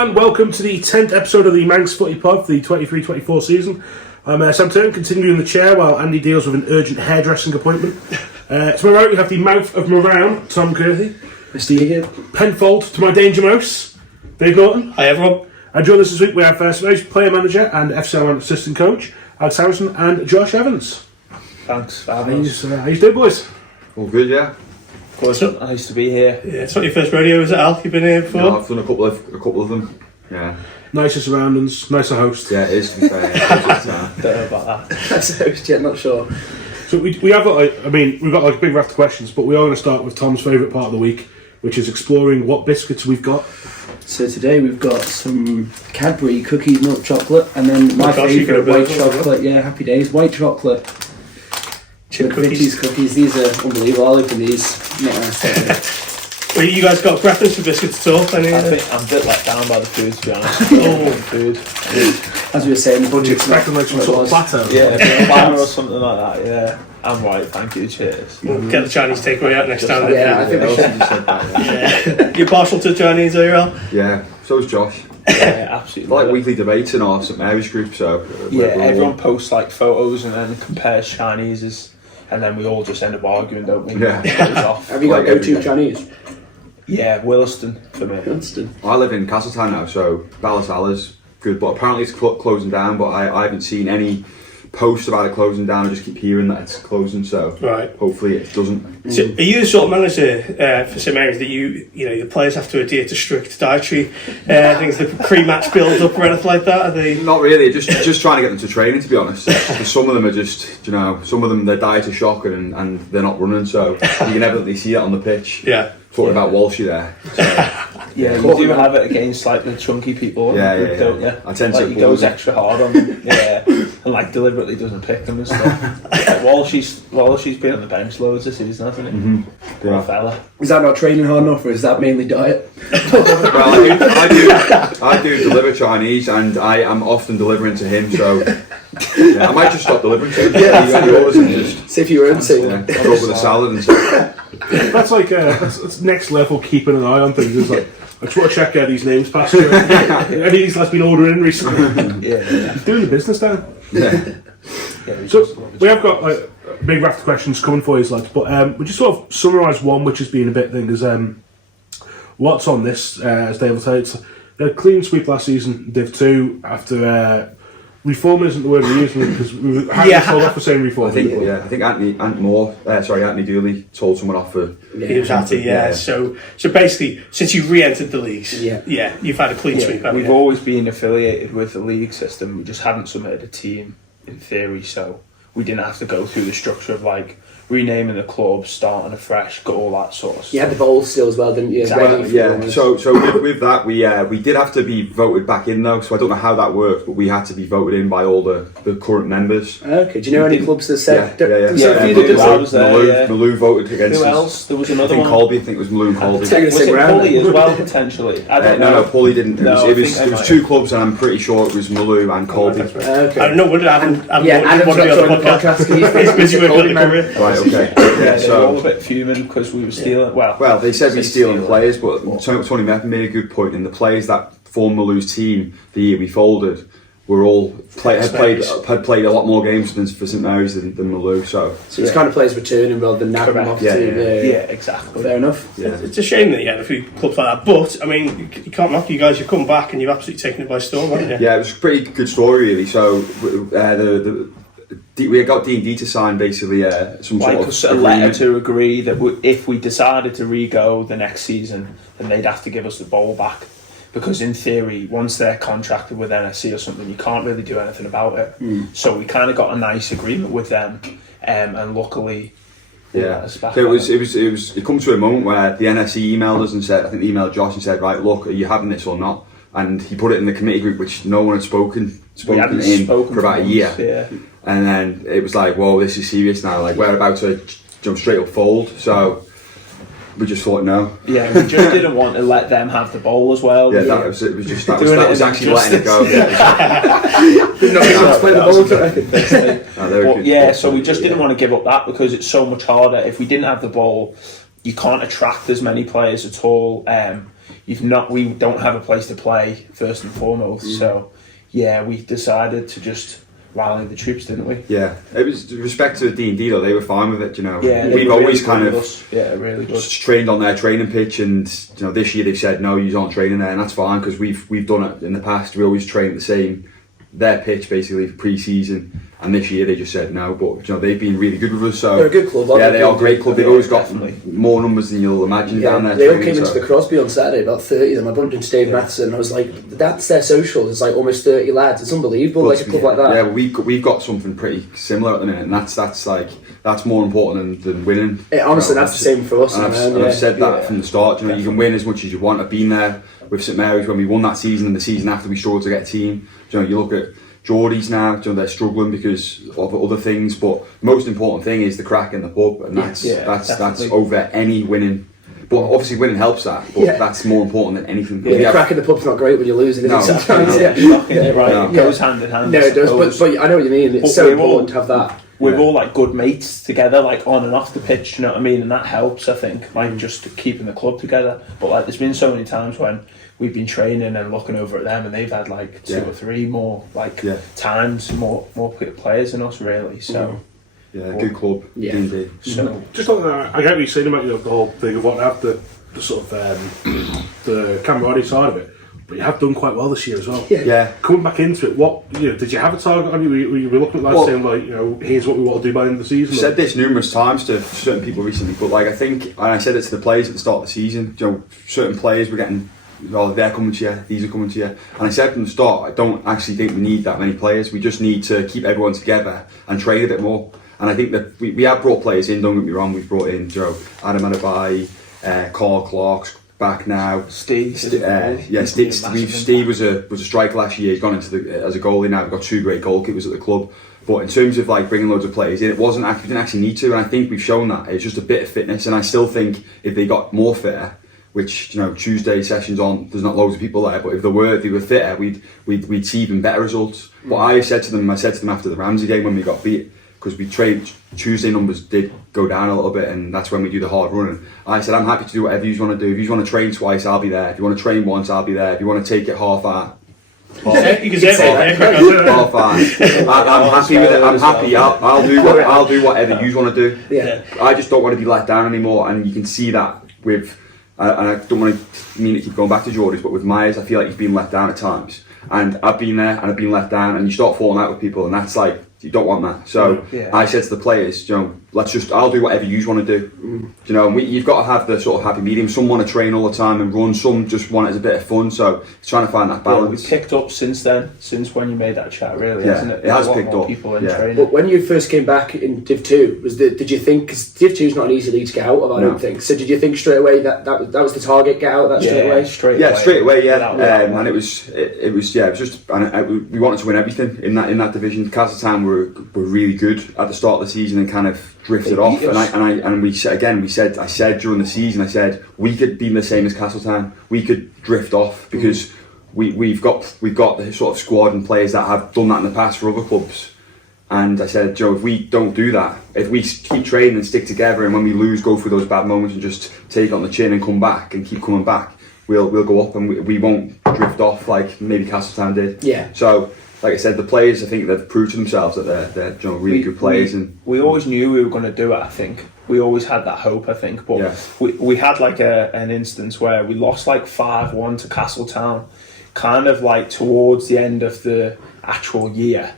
and welcome to the 10th episode of the Manx Footy Pod for the 23-24 season. I'm Sam Turner, continuing in the chair while Andy deals with an urgent hairdressing appointment. To my right we have the mouth of Moran, Tom Curthy. Mr. Egan. Penfold to my danger mouse, Dave Norton. Hi everyone. And joining us this week we have Surveys player manager and FCL assistant coach, Alex Harrison and Josh Evans. Thanks for having us. How you doing, boys? All good, yeah. Of course, nice to be here. Yeah, it's not your first rodeo, is it, Al? You've been here before? No, I've done a couple of them. Yeah. Nicer surroundings, nicer host. Yeah, it is, to be fair. Don't know about that. That's a host yet, not sure. So we have got we've got a big raft of questions, but we are going to start with Tom's favourite part of the week, which is exploring what biscuits we've got. So today we've got some Cadbury cookies, milk chocolate, and then my favourite white chocolate. Yeah, happy days, white chocolate. Chip cookies. These are unbelievable. I'll open these. Well, you guys got a preference for biscuits at all? I think I'm a bit let down by the food, to be honest. Food. As we were saying, the budget. Expecting like some sort of platter. Yeah, a platter or something like that. Yeah, I'm right. Thank you. Cheers. We'll get the Chinese takeaway out next time. Yeah, I think we should. Yeah. You're partial to Chinese, are you, Al? Yeah, so is Josh. Yeah, absolutely. Like weekly debates in our St Mary's group, so... everyone posts like photos and then compares Chinese's, and then we all just end up arguing, don't we? Yeah. Have you got go-to Chinese? Yeah, Williston for me. Williston. I live in Castletown now, so Ballasala's good, but apparently it's closing down, but I haven't seen any posts about it closing down. I just keep hearing that it's closing, so right. Hopefully it doesn't. So are you the sort of manager for St Mary's that the players have to adhere to strict dietary things, the pre-match build-up or anything like that? Are they... Not really, just trying to get them to training, to be honest. Because some of them are just, some of them, their diet is shocking and they're not running, so you can evidently see that on the pitch. Yeah. Talking about Walshy there. So. Yeah, you do have it against like the chunky people, don't you? I tend like to he goes extra hard on them, and like deliberately doesn't pick them and stuff. Like Walshy's been on the bench loads this season, hasn't he? Mm-hmm. Poor fella. Is that not training hard enough, or is that mainly diet? Well, I do deliver Chinese, and I am often delivering to him. So yeah, I might just stop delivering to him. Yeah, yours and just see if you were into I'll go with a salad and stuff. That's like that's next level keeping an eye on things. It's like I just want to check these names past you. Any of these lads been ordering recently? Yeah. He's doing the business now. Yeah. So we have got a big raft of questions coming for you, lads. But we just sort of summarise one, which has been a bit thing. Is what's on this? As Dave will tell you, they had a clean sweep last season. Div 2 after. Reform isn't the word we're using because we were told off for saying reform. I think Anthony Dooley told someone off for. He was at it, yeah. So basically, since you re-entered the leagues, you've had a clean sweep. We've always been affiliated with the league system. We just hadn't submitted a team in theory, so we didn't have to go through the structure of like renaming the club, starting afresh, got all that sort of stuff. You had the bowl still as well, didn't you? Exactly. So with that, we did have to be voted back in though. So I don't know how that worked, but we had to be voted in by all the current members. Okay. Do you know any clubs that said? Malou voted against. Who else? There was another one. Colby. I think it was Malou and Colby. Was it Pulley as well potentially? I don't know. No, Pulley didn't. It was two clubs, and I'm pretty sure it was Malou and Colby. Okay. I don't know. Adam's got joined the podcast. He's busy with the career. Right. Okay. They were all a bit fuming because we were stealing. Well, they said we were stealing players, but Tony Meppen made a good point. In the players that formed Malou's team the year we folded were all had played a lot more games for St Mary's than Malou. So it's kind of players returning rather than nabbing them off. Yeah, exactly. Fair enough. Yeah. It's a shame that you had a few clubs like that, but I mean, you can't knock you guys. You've come back and you've absolutely taken it by storm, haven't you? Yeah, it was a pretty good story, really. So we got D&D to sign basically some sort of a letter to agree that if we decided to re-go the next season, then they'd have to give us the bowl back. Because in theory, once they're contracted with NSC or something, you can't really do anything about it. So we kind of got a nice agreement with them, and luckily, so it come to a moment where the NSC emailed us and said, I think they emailed Josh and said, right, look, are you having this or not? And he put it in the committee group, which no one had spoken for about a year. Yeah. And then it was like, whoa, this is serious now. Like we're about to jump straight up fold. So we just thought no. Yeah, we just didn't want to let them have the bowl as well. Yeah, that was actually letting it go. So we just didn't want to give up that because it's so much harder. If we didn't have the bowl, you can't attract as many players at all. we don't have a place to play first and foremost. So yeah, we decided to just rally the troops, didn't we? Yeah, it was with respect to D&D though, they were fine with it, you know. Yeah, we've always kind of really good. trained on their training pitch, and you know, this year they've said no, you aren't training there, and that's fine because we've done it in the past. We always train the same, their pitch basically pre-season, and this year they just said no. But you know, they've been really good with us. So they're a good club. Yeah, they are a great club. They've always got definitely more numbers than you'll imagine down there. They all came into the Crosby on Saturday, about 30 of them. I bumped into Dave Matheson, and I was like, that's their social. It's like almost 30 lads. It's unbelievable, like a club like that. Yeah, we've got something pretty similar at the minute, and that's more important than winning. Honestly, that's the same for us. And I've said that from the start. You know, you can win as much as you want. I've been there with St Mary's when we won that season, and the season after we struggled to get a team. You know, you look at Geordies now, you know, they're struggling because of other things, but the most important thing is the crack in the pub, and that's over any winning. But obviously winning helps that, but that's more important than anything. Yeah, the crack in the pub's not great when you're losing, is it? Sometimes, It goes hand in hand. No, it does, but I know what you mean. It's so important to have that. We're all like good mates together, like on and off the pitch, you know what I mean? And that helps, I think, like just keeping the club together. But like, there's been so many times when we've been training and looking over at them, and they've had like two or three more times more players than us, really. So good club. Yeah, indeed. So just on that, I get what you're saying about the whole thing of what have the sort of the camaraderie side of it. But you have done quite well this year as well. Yeah. Coming back into it, what did you have a target on you? Were you looking at that saying like, here's what we want to do by the end of the season? I've said this numerous times to certain people recently, but like I think, and I said it to the players at the start of the season. You know, certain players were getting, they're coming to you, these are coming to you, and I said from the start, I don't actually think we need that many players. We just need to keep everyone together and train a bit more. And I think that we have brought players in. Don't get me wrong, we've brought in Adam Anabai, Carl Clark's back now. Steve was a striker last year. He's gone into as a goalie now. We've got two great goalkeepers at the club. But in terms of like bringing loads of players in, we didn't actually need to, and I think we've shown that it's just a bit of fitness. And I still think if they got more fitter, which Tuesday sessions on, there's not loads of people there, but if they were fitter, we'd see even better results. But I said to them after the Ramsey game when we got beat, because we trained Tuesday, numbers did go down a little bit, and that's when we do the hard running. I said, I'm happy to do whatever you want to do. If you want to train twice, I'll be there. If you want to train once, I'll be there. If you want to take it half hour, you can say half hour. I'm happy with it. I'm happy. I'll do whatever you want to do. Yeah. I just don't want to be let down anymore, and you can see that with. And I don't want to mean to keep going back to Geordie's, but with Myers, I feel like he's been let down at times. And I've been there and I've been let down, and you start falling out with people, and that's like, you don't want that. So I said to the players, I'll do whatever you want to do. You've got to have the sort of happy medium. Some want to train all the time and run, some just want it as a bit of fun. So it's trying to find that balance. We've picked up since then, since when you made that chat, really, hasn't it? It has picked up. People in training. But when you first came back in Div 2, did you think, because Div 2 is not an easy league to get out of, I don't think. So did you think straight away that was the target, get out of that straight away? Straight away. And it was just, and we wanted to win everything in that division. Castletown were really good at the start of the season and kind of drifted off. I said during the season, I said we could be the same as Castletown. We could drift off because we've got the sort of squad and players that have done that in the past for other clubs. And I said, Joe, if we don't do that, if we keep training and stick together, and when we lose, go through those bad moments and just take it on the chin and come back and keep coming back, we'll go up, and we won't drift off like maybe Castletown did. Yeah. So, like I said, the players, I think they've proved to themselves that they're really good players. And we always knew we were going to do it, I think. We always had that hope, I think. But we had like an instance where we lost like 5-1 to Castletown, kind of like towards the end of the actual year,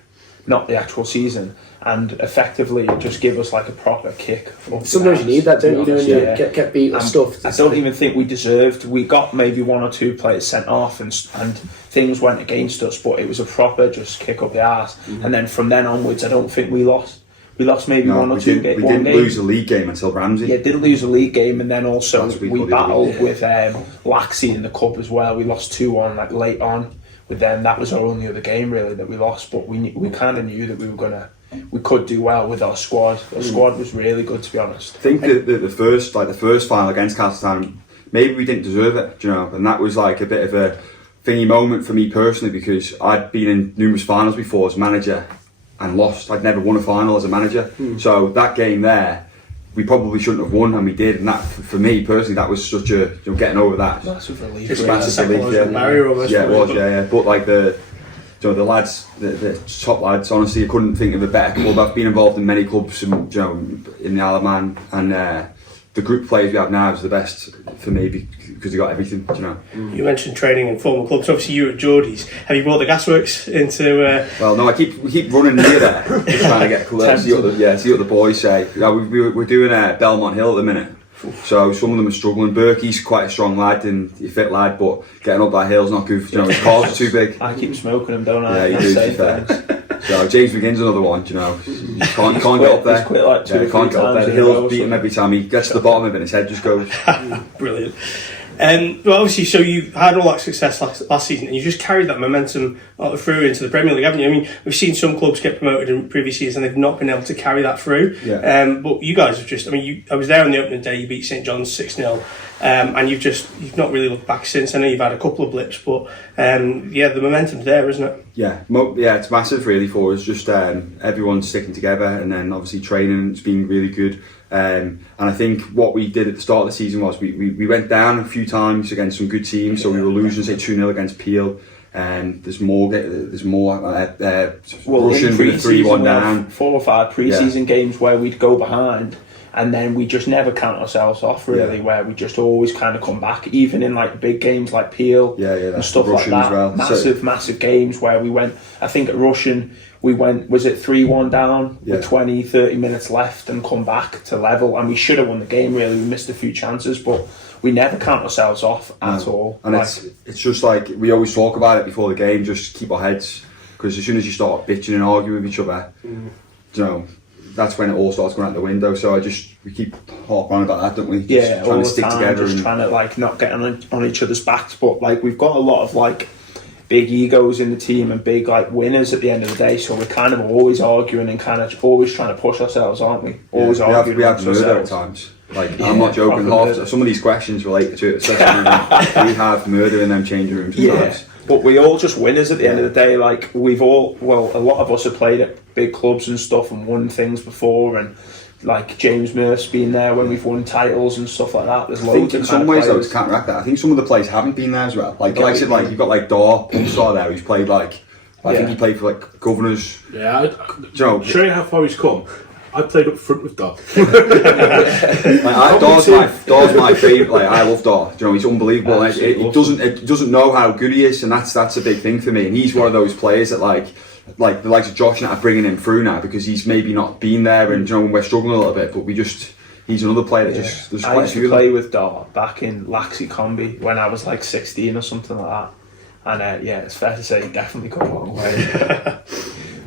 not the actual season. And effectively it just give us like a proper kick. Sometimes you need that, don't you? You get beat or stuff. I don't even think we deserved. We got maybe 1 or 2 players sent off, and things went against us, but it was a proper just kick up the arse. And then from then onwards, I don't think we lost. We lost maybe 1 or 2 games. We didn't lose a league game until Ramsey. Yeah, didn't lose a league game, and then also we battled with Laxey in the cup as well. We lost 2-1 like late on with them. That was our only other game really that we lost, but we kind of knew that we could do well with our squad. Our squad was really good, to be honest. I think the first final against Castletown, maybe we didn't deserve it, and that was like a bit of a thingy moment for me personally, because I'd been in numerous finals before as manager and lost. I'd never won a final as a manager. So that game there, we probably shouldn't have won, and we did. And that, for me personally, that was such a getting over that. Massive relief. Just massive relief. Yeah, barrier almost. Yeah, it was. Yeah. But like the lads, the top lads, honestly, I couldn't think of a better club. I've been involved in many clubs, in the Isle of Man, and the group players we have now is the best for me because they got everything. You mentioned training in former clubs. Obviously, you were at Geordie's. Have you brought the gasworks into? Well, no, we keep running near there, just trying to get close. See what the boys say. Yeah, we're doing Belmont Hill at the minute. So some of them are struggling. Berkey's quite a strong lad and a fit lad, but getting up that hill's not good. His cars are too big. I keep smoking them, don't I? Yeah, you do. So James McGinn's another one. He can't get up there. He's quit like two, can't get up there. The hill's beat him every time. He gets to the bottom of it and his head just goes. Brilliant. Well, obviously, so you had all that success last season, and you just carried that momentum through into the Premier League, haven't you? I mean, we've seen some clubs get promoted in previous years, and they've not been able to carry that through. Yeah. But you guys have just, I was there on the opening day. You beat St John's 6-0, and you've not really looked back since. I know you've had a couple of blips, but the momentum's there, isn't it? Yeah, it's massive really for us. Just everyone's sticking together, and then obviously training's been really good. And I think what we did at the start of the season was we went down a few times against some good teams. So we were losing, say 2-0 against Peel, and there's more Russian with a 3-1 down. 4 or 5 pre-season games where we'd go behind, and then we just never count ourselves off really. Where we just always kind of come back, even in like big games like Peel and stuff like that. Well. Massive games where we went. I think at Russian we went, was it 3-1 down with 20-30 minutes left and come back to level, and we should have won the game really. We missed a few chances, but we never count ourselves off at all. And it's just like we always talk about it before the game, just keep our heads, because as soon as you start bitching and arguing with each other, that's when it all starts going out the window. So we keep harping on about that, don't we? Just trying all to stick the time, together, just trying to like not get on each other's backs. But like we've got a lot of like big egos in the team and big like winners at the end of the day. So we're kind of always arguing and kind of always trying to push ourselves, aren't we? Always arguing. We have murder at times. Like I'm not joking. Some of these questions relate to it. Especially we have murder in them changing rooms sometimes. But we all just winners at the end of the day. Like a lot of us have played at big clubs and stuff and won things before, and like James Murph's been there when we've won titles and stuff like that. There's loads. In some ways, though, to counteract that, I think some of the players haven't been there as well. Like I said, like you've got like Dar Pulsar there, who's played like I think he played for like Governors. Yeah, show you how far he's come. I played up front with Dar. Dar's my favourite. Like I love Dar. He's unbelievable. Like, he doesn't know how good he is, and that's a big thing for me. And he's one of those players that like the likes of Josh and that are bringing him through now, because he's maybe not been there, and we're struggling a little bit, but he's another player that there's I used to play with Dar back in Laxey Combi when I was like 16 or something like that, and it's fair to say he definitely come a long way.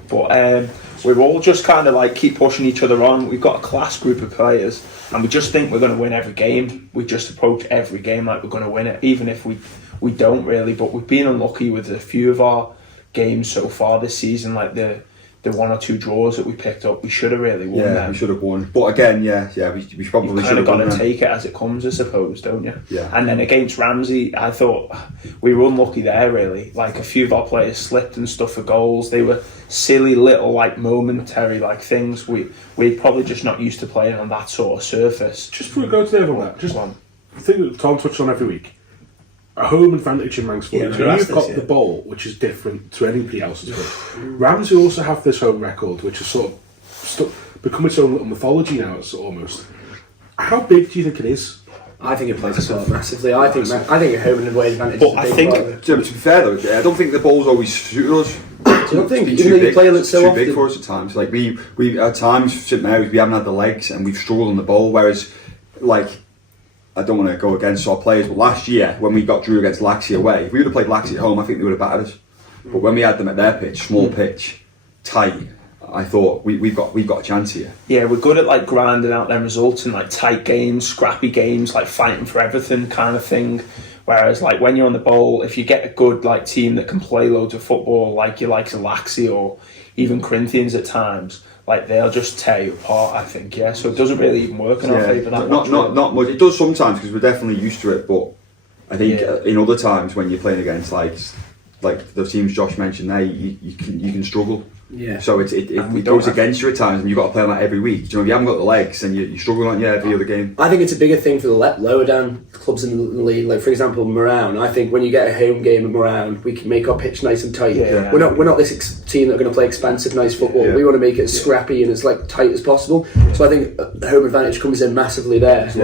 But we're all just kind of like keep pushing each other on. We've got a class group of players, and we just think we're going to win every game. We just approach every game like we're going to win it, even if we don't really. But we've been unlucky with a few of our games so far this season, like the 1 or 2 draws that we picked up. We should have really won them. We should have won. But again, we probably should have got to take it as it comes, I suppose, don't you? Yeah. And then against Ramsey, I thought we were unlucky there, really. Like a few of our players slipped and stuff for goals. They were silly little, like momentary, like things. We're probably just not used to playing on that sort of surface. Just before we go to the other one, just one thing that Tom touched on every week. A home advantage in Manx football. So you've got the bowl, which is different to anybody else's. Ramsey also have this home record, which has sort of become its own little mythology now. It's almost. How big do you think it is? I think it plays a part massively. I think a home and away advantage. But I think, to be fair though, I don't think the ball's always suited us. I don't think even though you play it so often, too big for us at times. Like we at times St Mary's, we haven't had the legs and we've struggled on the ball. Whereas, like, I don't want to go against our players, but last year when we got drew against Laxey away, if we would have played Laxey at home, I think they would have battered us. But when we had them at their pitch, small pitch, tight, I thought we've got a chance here. Yeah, we're good at like grinding out them results in like tight games, scrappy games, like fighting for everything kind of thing. Whereas like when you're on the ball, if you get a good like team that can play loads of football, like you like Laxey or even Corinthians at times, like they'll just tear you apart, I think. Yeah, so it doesn't really even work in our favour that much. Not much. It does sometimes because we're definitely used to it, but I think in other times when you're playing against like the teams Josh mentioned there, you can struggle. Yeah. So it goes against you at times, and you've got to play on that every week. Do you know, if you haven't got the legs, and you're struggling on every other game. I think it's a bigger thing for the lower down clubs in the league. Like for example, Moran. I think when you get a home game at Moran, we can make our pitch nice and tight. Yeah. We're not this team that are going to play expansive, nice football. We want to make it as scrappy and as like tight as possible. So I think the home advantage comes in massively there, as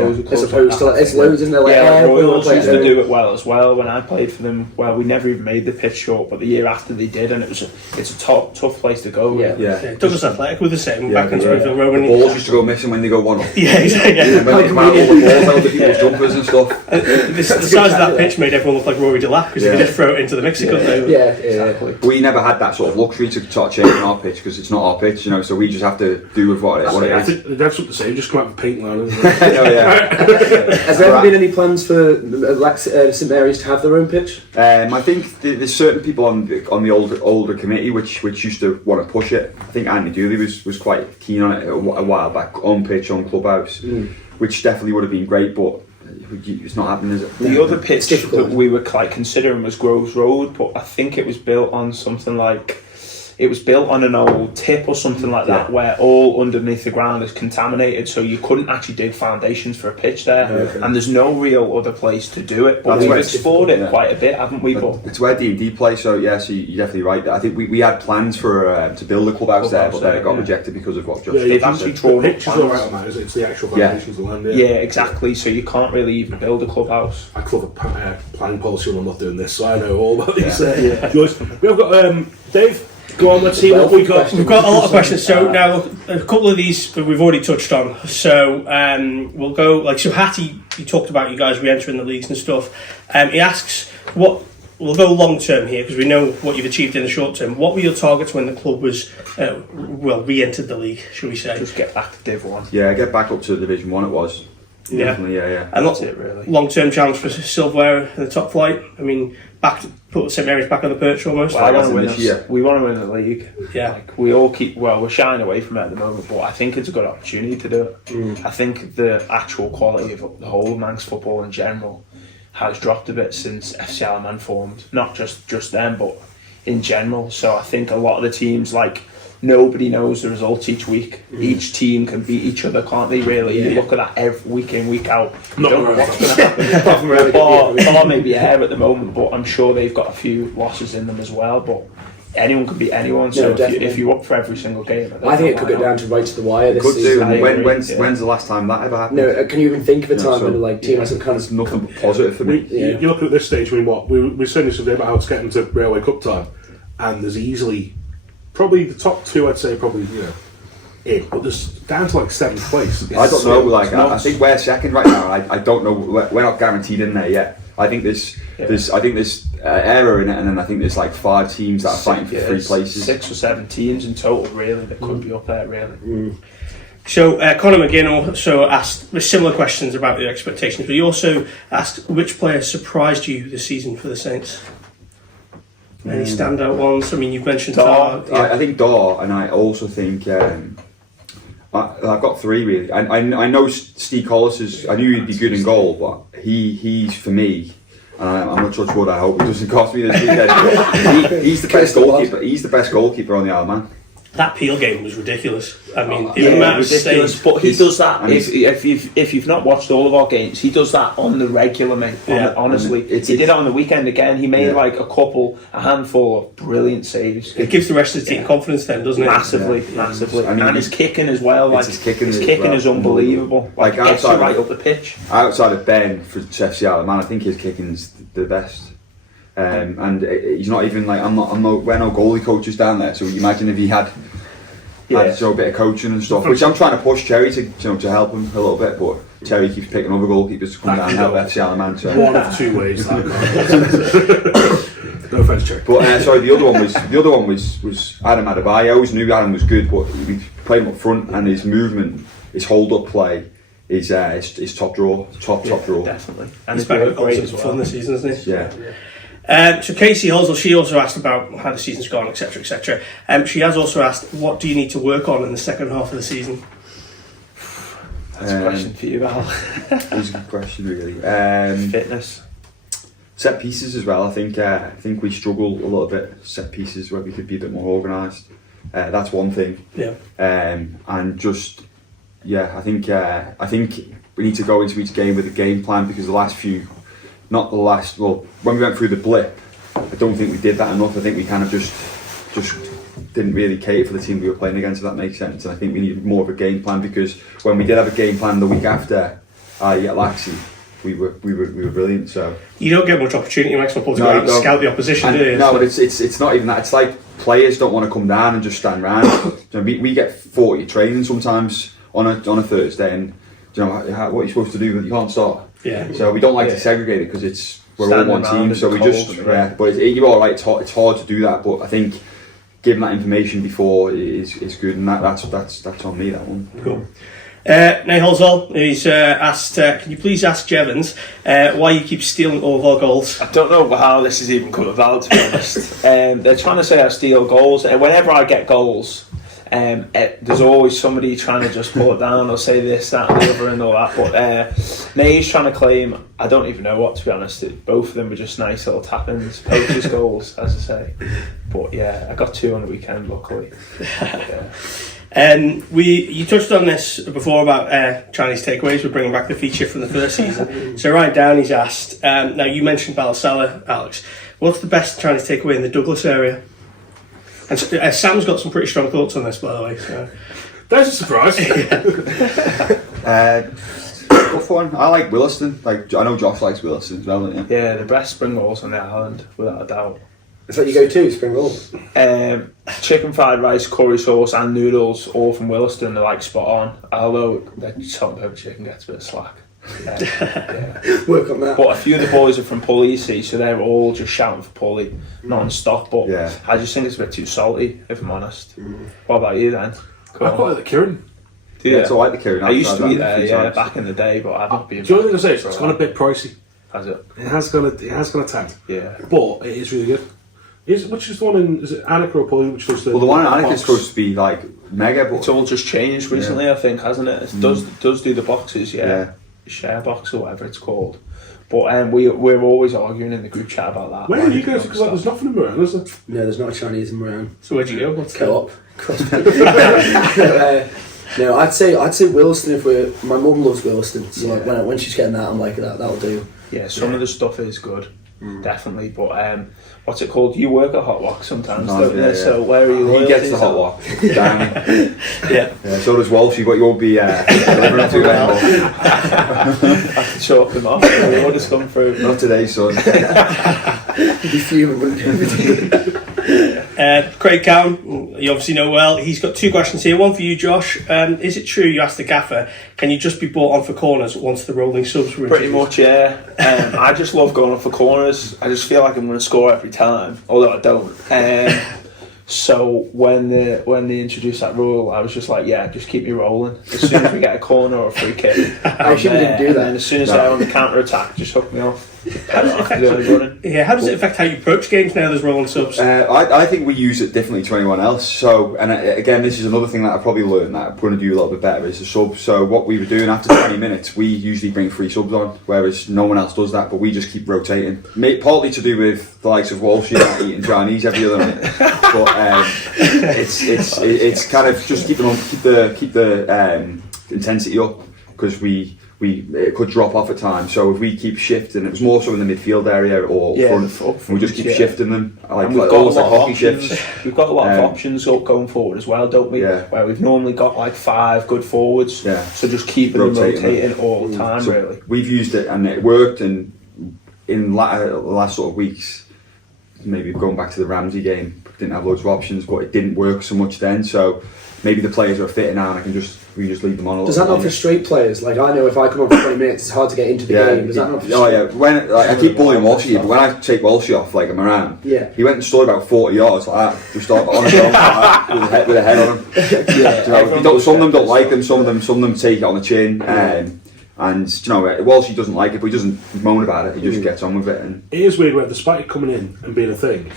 opposed to it's loads, isn't there? Like, Royals used to do it well as well. When I played for them, well, we never even made the pitch short, but the year after they did, and it's a tough place to go. Douglas Athletic with the same back in Springfield Road. The balls used to go missing when they go 1-up. Yeah, exactly. When they come out, all the balls out of people's jumpers and stuff. The size of that pitch made everyone look like Rory Delap because they could just throw it into the mixer cup. Exactly. We never had that sort of luxury to start changing our pitch because it's not our pitch, you know. So we just have to do with what it is. I think that's what to say. Just come out with paint line. Has there ever been any plans for St Mary's to have their own pitch? I think there's certain people on the older committee which used to want to push it. I think Andy Dooley was quite keen on it a while back, on pitch, on clubhouse, which definitely would have been great, but it's not happening, is it? The other pitch that we were like considering was Groves Road, but I think it was built on something like. It was built on an old tip or something like that, where all underneath the ground is contaminated, so you couldn't actually dig foundations for a pitch there, and there's no real other place to do it. But we've explored it quite a bit, haven't we? But it's where D&D play, so so you're definitely right. I think we had plans for to build a clubhouse there, but then it got rejected because of what Josh said. They've actually drawn up plans. Alright on that, is it? It's the actual foundations of the land. Yeah, exactly. So you can't really even build a clubhouse. I cover planning policy when I'm not doing this, so I know all about these. We've got Dave. Go on, let's see what we've got. We've got a lot of questions. So now a couple of these we've already touched on. So we'll go like Hattie. You talked about you guys re-entering the leagues and stuff. He asks what we'll go long term here because we know what you've achieved in the short term. What were your targets when the club was re-entered the league? Should we say? Just get back to Div 1. Yeah, get back up to Division 1. It was. Definitely, yeah. And that's it, really. Long-term challenge for silverware in the top flight. I mean, put St Mary's back on the perch almost. Well, we want to win the league. Yeah. Like, we all we're shying away from it at the moment, but I think it's a good opportunity to do it. I think the actual quality of the whole Manx football in general has dropped a bit since FC Alaman formed. Not just them, but in general. So I think a lot of the teams, like, nobody knows the results each week. Each team can beat each other, can't they? Really, you look at that every week in, week out. You don't know what's going to happen. Bar maybe Air at the moment, but I'm sure they've got a few losses in them as well. But anyone can beat anyone. So if you're up for every single game, I think it could go down to right to the wire this season. When's the last time that ever happened? No, can you even think of a time when like team has some kind of nothing but positive for me? You look at this stage. I mean, we're saying this today about how it's getting to Railway Cup time, and there's easily. Probably the top two, I'd say, in, but there's down to like 7th place. I don't know, like I think we're second right now. I don't know. We're not guaranteed in there yet. I think there's error in it, and then I think there's like 5 teams that are fighting for 3 places. 6 or 7 teams in total, really, that could be up there, really. So Conor McGinn also asked similar questions about the expectations, but he also asked which player surprised you this season for the Saints. Any standout ones? I mean, you've mentioned Dar. I think Dar, and I also think I've got 3 really. I know Steve Collis I knew he'd be good in goal, but he's for me. I'm not touch wood. I hope it doesn't cost me this weekend. He's the best goalkeeper. He's the best goalkeeper on the Isle of Man. That Peel game was ridiculous. I mean, ridiculous. But he does that. If you've not watched all of our games, he does that on the regular, mate. Honestly, he did it on the weekend again. He made like a handful of brilliant saves. It gives the rest of the team confidence, then, doesn't it? Massively. I mean, and his kicking as well. Like his kicking is unbelievable. Like gets you right up the pitch. Outside of Ben for FC Isle of Man, I think his kicking's the best. And he's not even like we're no goalie coaches down there, so you imagine if he had a bit of coaching and stuff, which I'm trying to push Cherry to help him a little bit, but Cherry keeps picking other goalkeepers to come down and help FC Isle of Man. So. One of 2 ways. No offense, Cherry. But sorry, the other one was Adam Adebayo. I always knew Adam was good, but we played him up front, and his movement, his hold up play. Is top draw, top draw. Definitely, and he's back at goals as well this season, isn't he? Yeah. So Casey Halsall, she also asked about how the season's gone, etc., etc. She has also asked, what do you need to work on in the second half of the season? That's a question for you, Al. That's a good question, really. Fitness, set pieces as well. I think we struggle a little bit set pieces where we could be a bit more organised. That's one thing. Yeah. And just I think we need to go into each game with a game plan, because when we went through the blip, I don't think we did that enough. I think we kind of just didn't really cater for the team we were playing against, if that makes sense. And I think we needed more of a game plan, because when we did have a game plan the week after Laxey, we were brilliant. So you don't get much opportunity in football to go out and scout the opposition, do you? No, but it's not even that. It's like players don't want to come down and just stand around. We get 40 training sometimes on a Thursday, and what are you supposed to do? You can't start. Yeah. So we don't like to segregate it, because we're all one team. So we just but you're all right. It's hard to do that, but I think giving that information before is good, and that's on me, that one. Cool. Nahal Zol, he's asked, can you please ask Jevons why you keep stealing all of our goals? I don't know how this has even come about, to be honest. They're trying to say I steal goals, and whenever I get goals, there's always somebody trying to just pull it down or say this, that and the other and all that, but Nay's trying to claim, I don't even know what, to be honest. Both of them were just nice little tap-ins, poachers goals, as I say. But yeah, I got 2 on the weekend, luckily. You touched on this before about Chinese takeaways. We're bringing back the feature from the first season. So Ryan Downey's asked, now you mentioned Balacella, Alex, what's the best Chinese takeaway in the Douglas area? And Sam's got some pretty strong thoughts on this, by the way. So. There's a surprise. Tough one. I like Williston. I know Josh likes Williston as well, don't you? Yeah, the best spring rolls on the island, without a doubt. Is that you go to, spring rolls? Chicken fried rice, curry sauce and noodles, all from Williston, they're spot on. Although the salt and pepper chicken gets a bit of slack. Work on that. But a few of the boys are from Pulley, so they're all just shouting for Pulley, non-stop. But I just think it's a bit too salty, if I'm honest. What about you then? I quite like the Kieran. It's alright, the Kieran. I used to eat there, back in the day, but I've not been. Do you know what I was going to say? It's gone a bit pricey. Has it? It has gone a tad. Yeah. But it is really good. Which is the one in, is it Annika or Pulley, which does the... Well, the one in Annika is supposed to be mega, but... It's all just changed recently, I think, hasn't it? It does do the boxes, share box or whatever it's called. But we're always arguing in the group chat about that. Where are you guys? Because there's nothing in Moran, is there? No, there's not a Chinese in Moran. So where'd you go? What's Co-op. No, I'd say Williston. My mum loves Williston, so when she's getting that, I'm like that'll do. Yeah, some of the stuff is good, definitely. But what's it called? You work at Hot Walk sometimes, don't you? So where are you? He gets the Hot Walk. Yeah. So does Walshy, but you won't be delivering to them. I have to chalk them off. The orders come through. Not today, son. You'd be fuming, wouldn't you? Craig Cowan, you obviously know well. He's got 2 questions here. One for you, Josh. Is it true, you asked the gaffer, can you just be brought on for corners once the rolling subs were Pretty much, yeah. I just love going up for corners. I just feel like I'm going to score every time, although I don't. So when they introduced that rule, I was just like, just keep me rolling. As soon as we get a corner or a free kick, I shouldn't didn't do that. And then as soon as they're on the counter attack, just hook me off. How does it affect how you approach games now there's rolling subs? I think we use it differently to anyone else. So, and again, this is another thing that I probably learned that I'm going to do a little bit better is the sub. So what we were doing after 20 minutes, we usually bring 3 subs on, whereas no one else does that, but we just keep rotating. Partly to do with the likes of Walshy eating Chinese every other night, but it's kind of just keep the intensity up, because it could drop off at times. So if we keep shifting, it was more so in the midfield area or front, and we just keep shifting them, almost like hockey shifts. We've got a lot of options up going forward as well, don't we? Yeah. Where we've normally got 5 good forwards. Yeah. So just keeping them rotating all the time, so really. We've used it and it worked, and in the last sort of weeks, maybe going back to the Ramsey game, didn't have loads of options, but it didn't work so much then. So maybe the players are fit now, and we just leave them on a little. Does that not frustrate players? I know if I come on for 20 minutes, it's hard to get into the game. Does that not frustrate? When I keep bullying Walshy, but when I take Walshy off, I'm around. Yeah. He went and stood about 40 yards like that, just on his own, like with a head on him. Some of them don't like him. Some of them take it on the chin. And Walshy doesn't like it, but he doesn't moan about it. He just gets on with it. And it is weird where, despite it coming in and being a thing,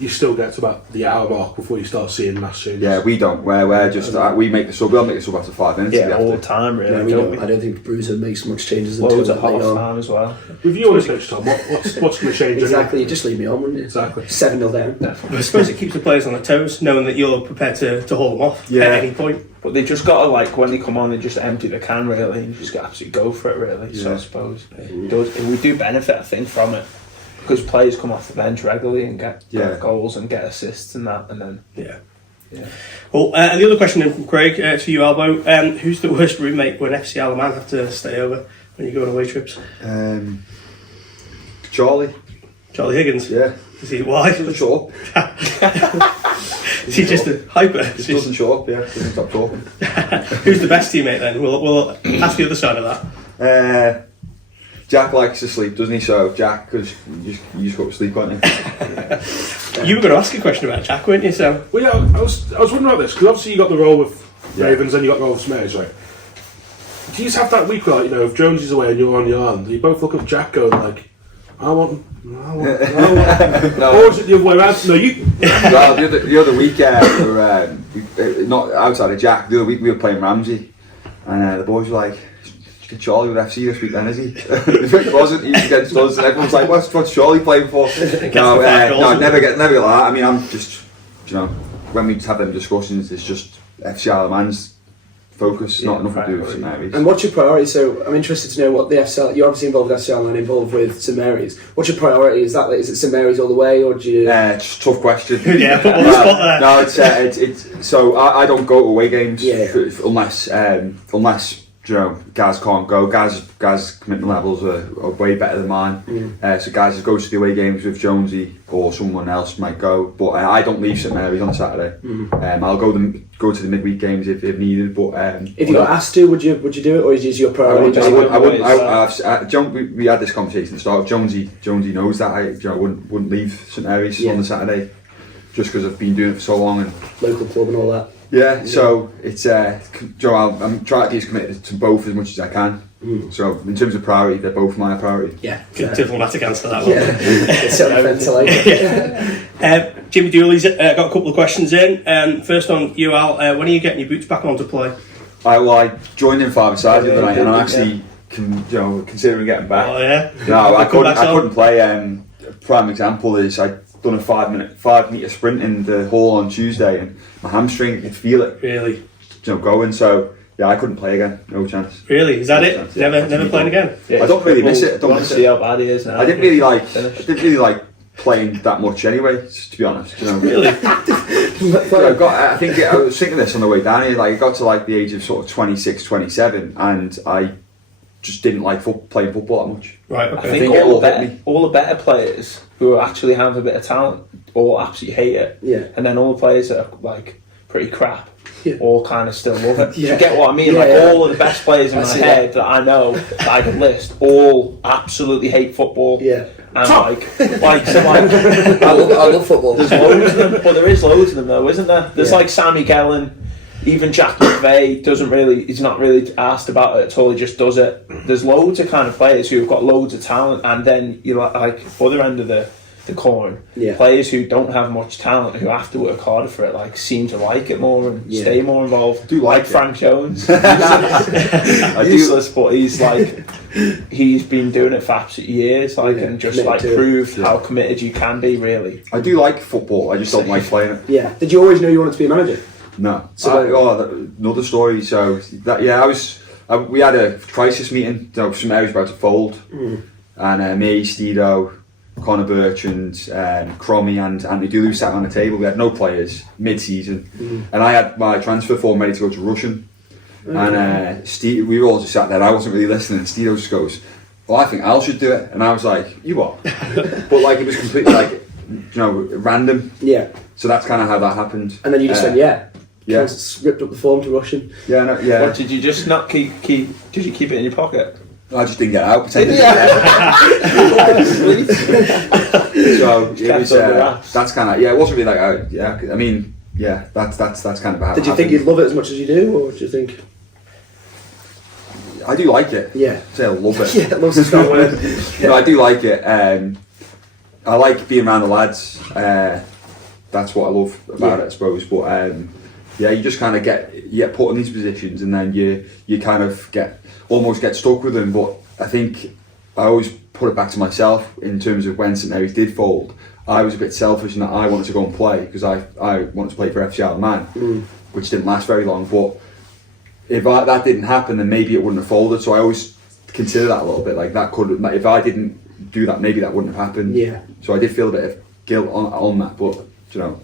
you still get to about the hour mark before you start seeing mass changes. Yeah, we don't. We're just we make the sub. We'll make the sub after 5 minutes. Yeah, all the time, really. Yeah, we don't. I don't think Bruiser makes much changes Loads until of late half on. time as well. With you on the pitch, Tom, what's going to change? Exactly, you just leave me on, wouldn't you? Exactly. 7-0 down. I suppose it keeps the players on their toes, knowing that you're prepared to haul them off at any point. But they just got to, like, when they come on, they just empty the can, really, and you just got to absolutely go for it, really. So I suppose we do benefit, I think, from it. Because players come off the bench regularly and get goals and get assists and that, and then... Yeah. Well, and the other question then from Craig, to you, Albo, who's the worst roommate when FC Alaman have to stay over when you go on away trips? Charlie Higgins? Yeah. Is he, why? Doesn't show up. Is he just a hyper? Just doesn't show up, doesn't stop talking. Who's the best teammate then? We'll ask the other side of that. Jack likes to sleep, doesn't he? So Jack, because you just go to sleep, can't you? You were going to ask a question about Jack, weren't you? So. Well, yeah, I was wondering about this because obviously you got the role with Ravens and you got the role with Smares, right? Do you just have that week where, like, if Jones is away and you're on your own, do you both look at Jack going like, I want. No. Or is it the other way around? No, you. Well, the other week, not outside of Jack, the other week we were playing Ramsey, and the boys were like, Charlie with FC this week then, is he? It wasn't, he was against us, and everyone's like, what's Charlie playing for? No, never get like that. I mean, I'm just, when we have them discussions, it's just FC Alaman's focus, not nothing to do with St Mary's. And what's your priority? So I'm interested to know what the FC, you're obviously involved with FC Alaman, involved with St Mary's. What's your priority? Is it St Mary's all the way, or do you? It's a tough question. Yeah, put on the spot there. No, it's so I don't go to away games unless Gaz can't go. Gaz's commitment levels are way better than mine. So Gaz just goes to the away games with Jonesy or someone else might go. But I don't leave St Mary's on a Saturday. I'll go to the midweek games if needed. But if you got asked to, would you do it, or is it your priority? I wouldn't. We had this conversation at the start. Jonesy knows that I wouldn't leave St Mary's on the Saturday just because I've been doing it for so long and local club and all that. Yeah, so it's I'm trying to be as committed to both as much as I can. So in terms of priority, they're both my priority. Yeah, good diplomatic answer to that one. Jimmy Dooley's got a couple of questions in. First on you, Al. When are you getting your boots back on to play? I joined in 5-a-side the other night, and I'm actually considering getting back. Oh yeah. No, I couldn't play. A prime example is I'd done a 5-meter sprint in the hall on Tuesday, and my hamstring, I could feel it. Really? Going. So yeah, I couldn't play again. No chance. Really? Is that no it? Chance, Never playing again? Yeah, I don't really miss it. I don't see how bad it is now. I didn't really like playing that much anyway, to be honest. Really? I think I was thinking this on the way down here. Like, I got to like the age of sort of 26, 27, and I just didn't like playing football that much. Right. Okay. I think all the better players who actually have a bit of talent all absolutely hate it. Yeah. And then all the players that are like pretty crap all kind of still love it. Yeah. You get what I mean? All of the best players in my head that I know that I could list all absolutely hate football. Yeah. And I love football. There's loads of them, but there is loads of them though, isn't there? There's like Sammy Gellan, even Jack McVeigh he's not really asked about it at all, he just does it. There's loads of kind of players who've got loads of talent, and then you like other end of the coin, players who don't have much talent, who have to work harder for it, like seem to like it more and stay more involved. Do like Frank Jones. Useless, but he's been doing it for absolute years, and just proved how committed you can be, really. I do like football, I just don't like playing it. Yeah. Did you always know you wanted to be a manager? No. Another story. So that we had a crisis meeting. St Mary's about to fold, and me, Steedo, Connor Bertrand, Cromie and Anthony Dooley sat on the table. We had no players mid-season, and I had my transfer form ready to go to Russian. And we were all just sat there. I wasn't really listening. And Steedo just goes, "Well, I think Al should do it." And I was like, "You what?" But it was completely random. Yeah. So that's kind of how that happened. And then you just went, yeah. Yeah. Ripped up the form to Russian. Yeah. No, yeah. What, did you just not keep? Did you keep it in your pocket? I just didn't get out. Pretending. So it was. That's kind of It wasn't really I mean, that's kind of how. Did you think you'd love it as much as you do, or do you think? I do like it. Yeah. I'd say I love it. Yeah, love's a strong word. No, I do like it. I like being around the lads. that's what I love about it, I suppose. But yeah, you just kind of get put in these positions, and then you kind of almost get stuck with them. But I think I always put it back to myself in terms of when St Mary's did fold. I was a bit selfish in that I wanted to go and play because I wanted to play for FC Isle of Man, which didn't last very long. But if that didn't happen, then maybe it wouldn't have folded. So I always consider that a little bit, like that could, if I didn't do that, maybe that wouldn't have happened. Yeah. So I did feel a bit of guilt on that, but you know,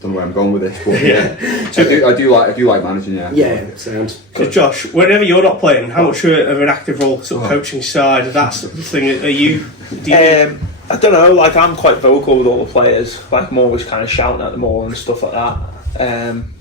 don't know where I'm going with this. But yeah, so I do like managing. Yeah. Yeah, sound. So Josh, whenever you're not playing, how much of an active role, sort of coaching side, that sort of thing, are you? I don't know. Like I'm quite vocal with all the players. Like I'm always kind of shouting at them all and stuff like that.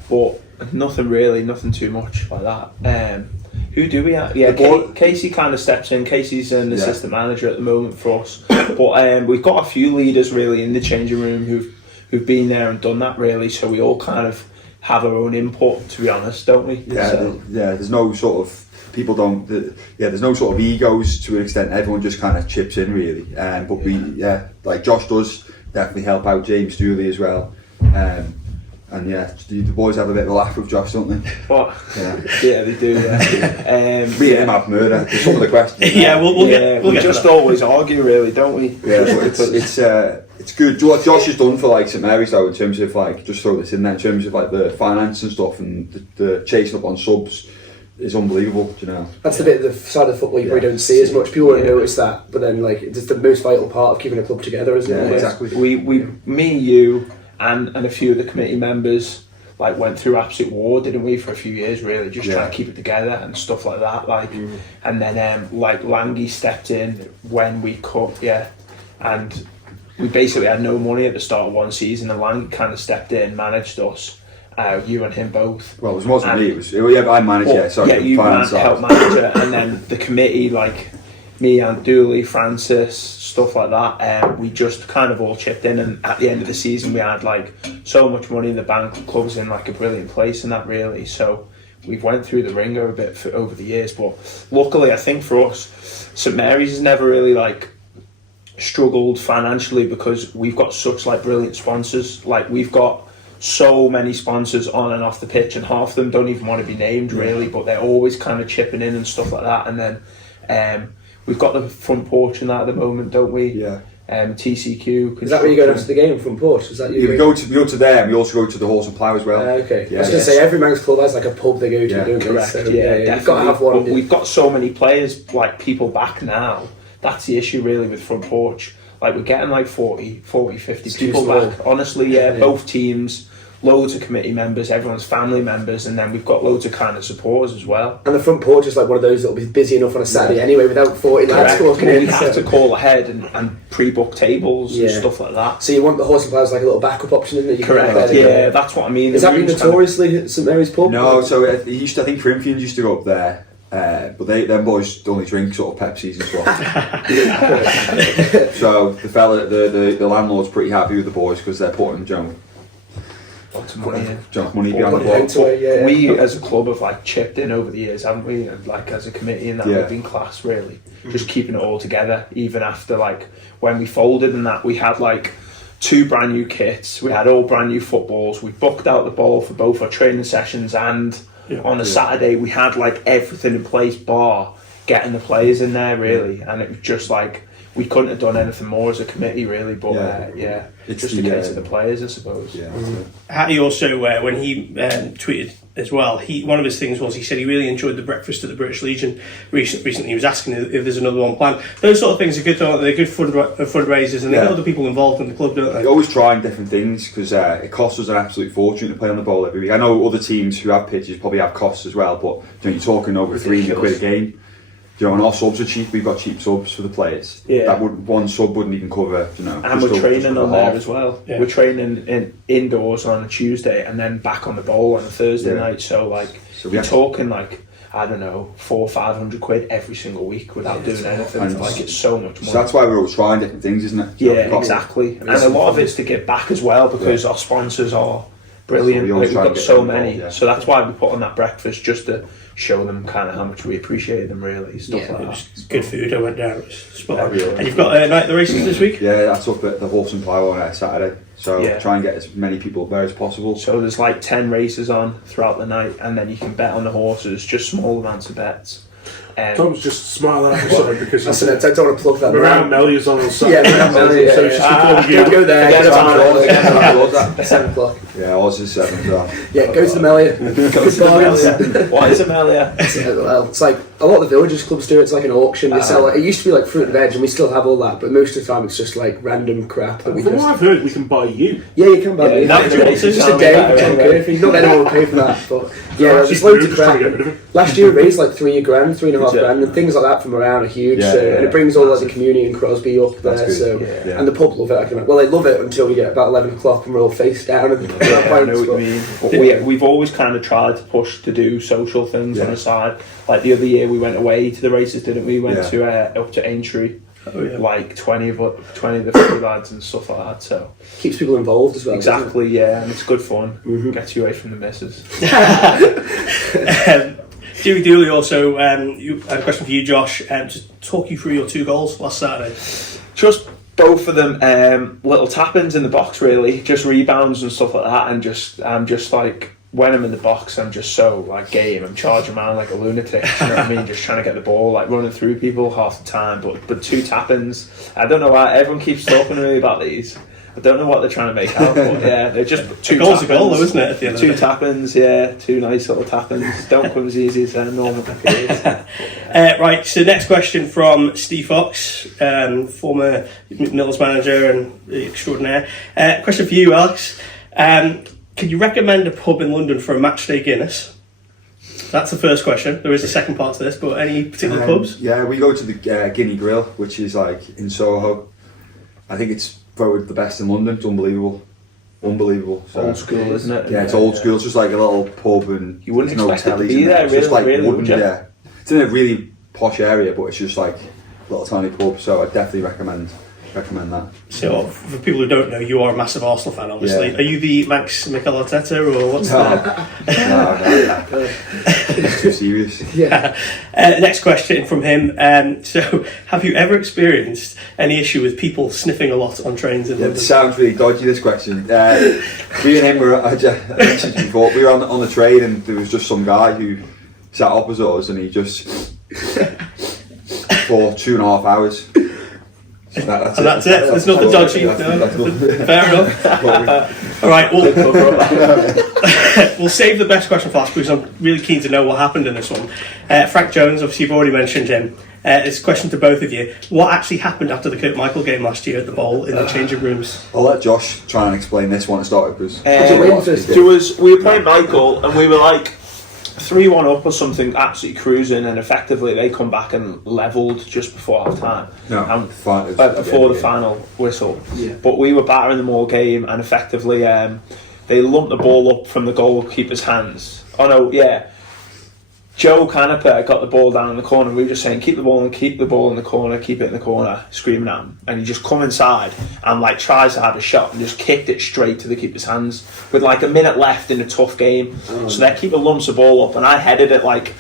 But nothing too much like that. Who do we have? Yeah, Casey kind of steps in. Casey's an assistant manager at the moment for us. But we've got a few leaders really in the changing room who've been there and done that really. So we all kind of have our own input, to be honest, don't we? Yeah, so. There's no sort of there's no sort of egos to an extent. Everyone just kind of chips in really. But like Josh does definitely help out. James Dooley as well. And yeah, the boys have a bit of a laugh with Josh, don't they? What? Yeah, they do. Yeah. Me and him have murder. Some of the questions. Yeah, we'll get just always argue, really, don't we? Yeah, but it's good. What Josh has done for like St Mary's though, in terms of like, just throw this in there, in terms of like the finance and stuff and the chasing up on subs, is unbelievable. Do you know? That's the bit of the side of football you probably don't see as much. People won't notice that, but then like it's the most vital part of keeping a club together, isn't it? Exactly. Me, you, and a few of the committee members like went through absolute war, didn't we, for a few years really, just trying to keep it together and stuff like that. Like, and then like Langy stepped in when we cut, and we basically had no money at the start of one season, and Langy kind of stepped in, managed us. You and him both. Well, it wasn't me. It was I managed. You helped manage it, and then the committee, like me and Dooley, Francis, stuff like that. We just kind of all chipped in, and at the end of the season, we had like so much money in the bank. The club was in like a brilliant place, and that really. So we've went through the ringer a bit over the years, but luckily, I think for us, St Mary's has never really like struggled financially because we've got such like brilliant sponsors. Like we've got so many sponsors on and off the pitch, and half of them don't even want to be named really, but they're always kind of chipping in and stuff like that. And then we've got the front porch in that at the moment, don't we? Yeah. TCQ. Is that where you go after the game, front porch? Is that you? We go to there, and we also go to the Horse and Plough as well. Okay. I was going to say every man's club has like a pub they go to, don't they? Correct. So, You've got to have one. But we've got so many players, like people back now. That's the issue really with front porch. Like we're getting like 40, 50 people back. Honestly, both teams, loads of committee members, everyone's family members, and then we've got loads of kind of supporters as well. And the front porch is like one of those that'll be busy enough on a Saturday anyway without 40 lads walking in. We have to call ahead and pre-book tables and stuff like that. So you want the Horse and Plough as like a little backup option, isn't it? Correct, that's what I mean. Is that been notoriously at St Mary's pub? No, so I think Corinthians used to go up there. But them boys only drink sort of Pepsis and stuff. So the landlord's pretty happy with the boys because they're putting lots of money in. Money behind the club. We as a club have like chipped in over the years, haven't we? And like as a committee, and that we've been class really. Just keeping it all together, even after like when we folded and that, we had like 2 brand new kits, we had all brand new footballs, we booked out the ball for both our training sessions, and on a Saturday we had like everything in place bar getting the players in there really, and it was just like we couldn't have done anything more as a committee really, but it's just a case of the players, I suppose. Hattie also, when he tweeted as well, one of his things was he said he really enjoyed the breakfast at the British Legion recently. He was asking if there's another one planned. Those sort of things are good, don't they? They're good fundraisers, and they get other people involved in the club, don't they? You're always trying different things because it costs us an absolute fortune to play on the ball every week. I know other teams who have pitches probably have costs as well, but you're talking over £300 a game. And our subs are cheap. We've got cheap subs for the players. One sub wouldn't even cover. And we're training on there as well. We're training indoors on a Tuesday and then back on the bowl on a Thursday night. So we're talking like I don't know, £400 or £500 every single week without doing anything. And like it's so much money. So that's why we're always trying different things, isn't it? Yeah, exactly. And a lot of it's to give back as well because our sponsors are brilliant. We've got so many. So that's why we put on that breakfast just to show them kind of how much we appreciate them, really. Stuff like that. Good food. I went down. It was spot on. And you've got night of the races this week? Yeah, that's up at the Horse and Plough on Saturday. So try and get as many people there as possible. So there's like 10 races on throughout the night, and then you can bet on the horses, just small amounts of bets. Tom's just smiling at me, sorry, because I don't want to plug that. Around Melia's on Saturday. Yeah, Melia. So it's just before Don't go there. Forget Get about 7 o'clock. Yeah, ours is 7 as well. Yeah, go to the Melia. What is a Melia? Well, it's like a lot of the villagers clubs do it. It's like an auction. They sell. It used to be like fruit and veg, and we still have all that. But most of the time, it's just like random crap that we From just. what I've heard, we can buy you. Yeah, you can buy it. It's just a day. Not anyone will pay for that, but yeah, there's loads of crap. Last year, we raised like $3,500, and things like that from around are huge. And it brings all like the community in Crosby up there. So and the pub love it. Well, they love it until we get about 11 o'clock and we're all face down. And I know what you mean. But we've always kind of tried to push to do social things on the side. Like the other year, we went away to the races, didn't we? Went to up to Aintree. Like 20 of the free lads and stuff like that. So keeps people involved as well. Exactly, yeah, and it's good fun. Gets you away from the missus. Dewey Dooley also, you had a question for you, Josh. Just talk you through your 2 goals last Saturday. Just both of them, little tap-ins in the box, really, just rebounds and stuff like that, and I'm just like, when I'm in the box, I'm just so like game. I'm charging around like a lunatic. You know what I mean? Just trying to get the ball, like running through people half the time. But 2 tap-ins. I don't know why everyone keeps talking to me about these. I don't know what they're trying to make out, but yeah, they're just 2 goals a goal, though, isn't it? At the end 2 tap-ins, 2 nice little tap-ins. Don't come as easy as their normal periods. Right, so next question from Steve Fox, former Mills manager and extraordinaire. Question for you, Alex. Can you recommend a pub in London for a matchday Guinness? That's the first question. There is a second part to this, but any particular pubs? Yeah, we go to the Guinea Grill, which is like in Soho. I think it's voted the best in London. It's unbelievable. So, old school, isn't it? Yeah, it's old school. It's just like a little pub, and you wouldn't there's expect no it to be there. It's just like really, wooden, yeah. It's in a really posh area, but it's just like a little tiny pub. So I definitely recommend that. So, for people who don't know, you are a massive Arsenal fan, obviously. Yeah. Are you the Max Mikel Arteta, or what's No, it's too serious. Yeah. Next question from him. So, have you ever experienced any issue with people sniffing a lot on trains in London? It sounds really dodgy, this question. Me and him were, I mentioned before, we were on the train, and there was just some guy who sat opposite us, and he just for 2.5 hours. That's it. There's nothing dodgy. Fair enough. All right. We'll save the best question for last because I'm really keen to know what happened in this one. Frank Jones, obviously you've already mentioned him. It's a question to both of you. What actually happened after the Kurt Michael game last year at the Bowl in the changing rooms? I'll let Josh try and explain this one to start with. We were playing Michael, and we were like 3-1 up or something, absolutely cruising, and effectively they come back and levelled just before half time. Before the final whistle. Yeah. But we were battering them all game, and effectively they lumped the ball up from the goalkeeper's hands. Oh no, yeah. Joe Canepa got the ball down in the corner. We were just saying, keep the ball in the corner, keep it in the corner, screaming at him. And he just come inside and like tries to have a shot and just kicked it straight to the keeper's hands with like a minute left in a tough game. So their keeper lumps the ball up, and I headed it like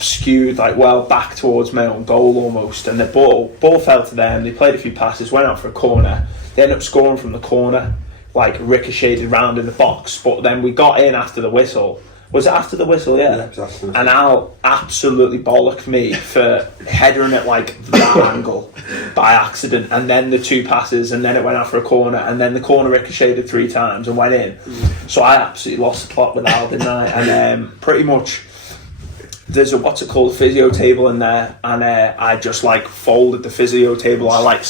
skewed like back towards my own goal almost. And the ball fell to them. They played a few passes, went out for a corner. They ended up scoring from the corner, like ricocheted round in the box. But then we got in after the whistle. Was it after the whistle? Yeah. Exactly. And Al absolutely bollocked me for headering it like that angle by accident, and then the 2 passes, and then it went out for a corner, and then the corner ricocheted 3 times and went in. So I absolutely lost the plot with Al, didn't I? And pretty much there's a physio table in there, and I just like folded the physio table. I like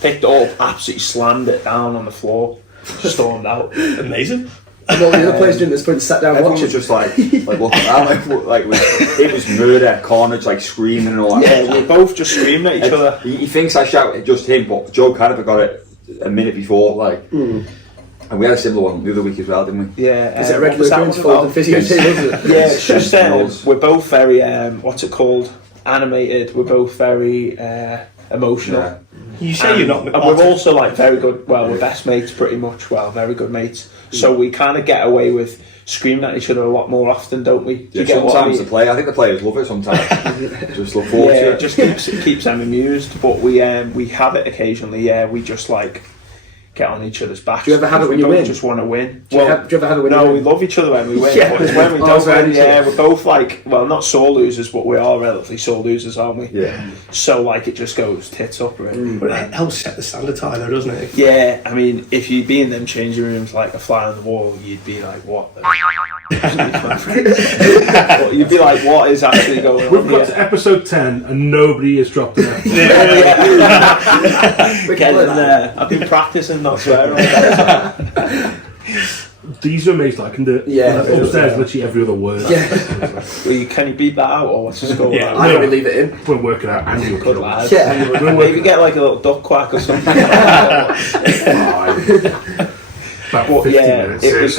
picked it up, absolutely slammed it down on the floor, stormed out. Amazing. And all the other players doing this point sat down Everyone watching. was just like looking around, it was murder, carnage, like screaming and all that. Yeah, we were both just screaming at each other. He thinks I shouted at just him, but Joe Canepa got it a minute before, and we had a similar one the other week as well, didn't we? Yeah. Is it a regular occurrence for the physio table, isn't it? Yeah, it's just we're both very animated. We're both very emotional. Yeah. You say you're not. And we're also like very good. Well, we're best mates, pretty much. Well, very good mates. So we kind of get away with screaming at each other a lot more often, don't we? Yeah, sometimes I think the players love it. Sometimes just look forward to it. It just keeps them amused. But we have it occasionally. Yeah, we just like get on each other's backs. Do you ever have it when you win? Just want to win. Do you ever have it when you no, win? we love each other when we win. Yeah. But it's when we don't right, win, we're both like, well, not sore losers, but we are relatively sore losers, aren't we? Yeah. So like it just goes tits up, really. But it helps set the standard high, though, doesn't it? Yeah, I mean, if you'd be in them changing rooms like a fly on the wall, you'd be like, what? You'd be like, what is actually going on? We've got to episode 10 and nobody has dropped an episode. We're getting there. I've been practicing not swearing. These are amazed that I can do it. Yeah. Upstairs, literally every other word. Yeah. Can you beat that out, or what's the score? Yeah. I normally leave it in. We'll work it out. And you'll Good kill it. lad. Yeah. Maybe get like a little duck quack or something. About But 50 yeah, minutes. it was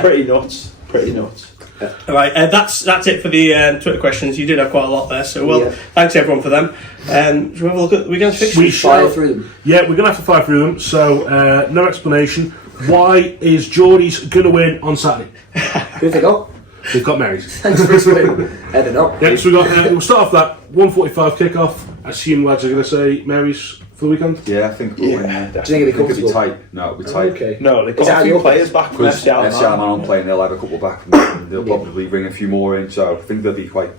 pretty nuts. Pretty nuts. All right, that's it for the Twitter questions. You did have quite a lot there, so Yeah. thanks everyone for them. Should we have a look at the weekend's fixtures? We Fire shall. through them. Yeah, we're going to have to fire through them. So, no explanation. Why is Geordie's going to win on Saturday? Who have they got? They've got Mary's. Thanks for explaining. They're not. Yeah, so we'll start off that 1:45 kickoff. I assume lads are going to say Mary's for the weekend. Yeah, I think we'll win. Yeah. Yeah. Do you think it'll be It'll be comfortable? tight. No, it'll be tight. Okay. No, they've Is that got a few your players back from Because FC FC Alman playing, they'll have a couple back and they'll probably bring a few more in, so I think they'll be quite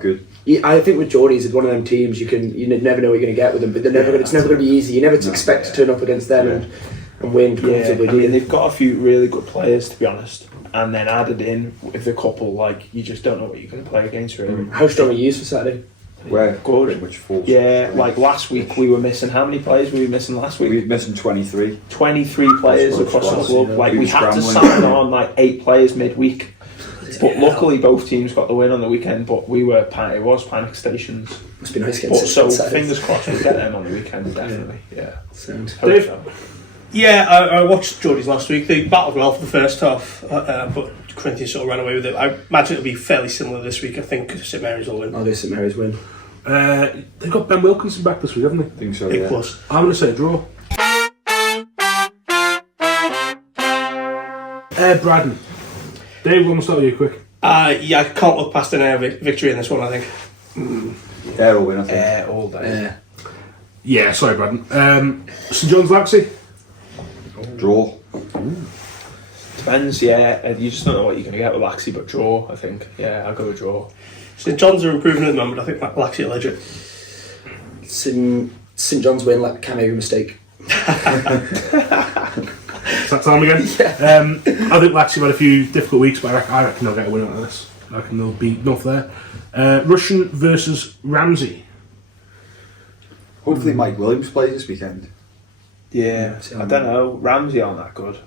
good. Yeah, I think with Geordies, it's one of them teams you never know what you're going to get with them, but they're never. It's never going to be easy. You never expect to turn up against them and win comfortably. I mean, they've got a few really good players, to be honest, and then added in with a couple, like, you just don't know what you're going to play against, really. How strong are you for Saturday? We're Good. pretty much full. Yeah, like last week we were missing, how many players were we missing last week? We were missing 23. 23 players That's across the close, club. yeah. Like, We we were had to scrambling. sign on like 8 players midweek. But luckily both teams got the win on the weekend, but it was panic stations. Must be nice But getting so Saturday. fingers crossed we'll get them on the weekend, definitely. Yeah. Sound. Hope Dave? so. Yeah, I watched Geordie's last week. They battled well for the first half, but Corinthians sort of ran away with it. I imagine it'll be fairly similar this week. I think St Mary's will win. I'll go St Mary's win. They've got Ben Wilkinson back this week, haven't they? I think so, Big yeah. plus. I'm going to say a draw. Braddon. Dave, we're going to start with you quick. Yeah, I can't look past an victory in this one, I think. They'll win, I think. All day. Yeah, sorry, Braddon. St John's Laxey. Draw. Depends, yeah. You just don't know what you're going to get with Laxey, but draw, I think. Yeah, I'll go with draw. St John's are improving at the moment. I think Laxey are legit. St John's win like can make a mistake. It's that time again. I think Laxey have had a few difficult weeks, but I reckon they'll get a win out of this. I reckon they'll beat North there. Russian versus Ramsey. Hopefully Mike Williams plays this weekend. Yeah, I don't know. Ramsey aren't that good.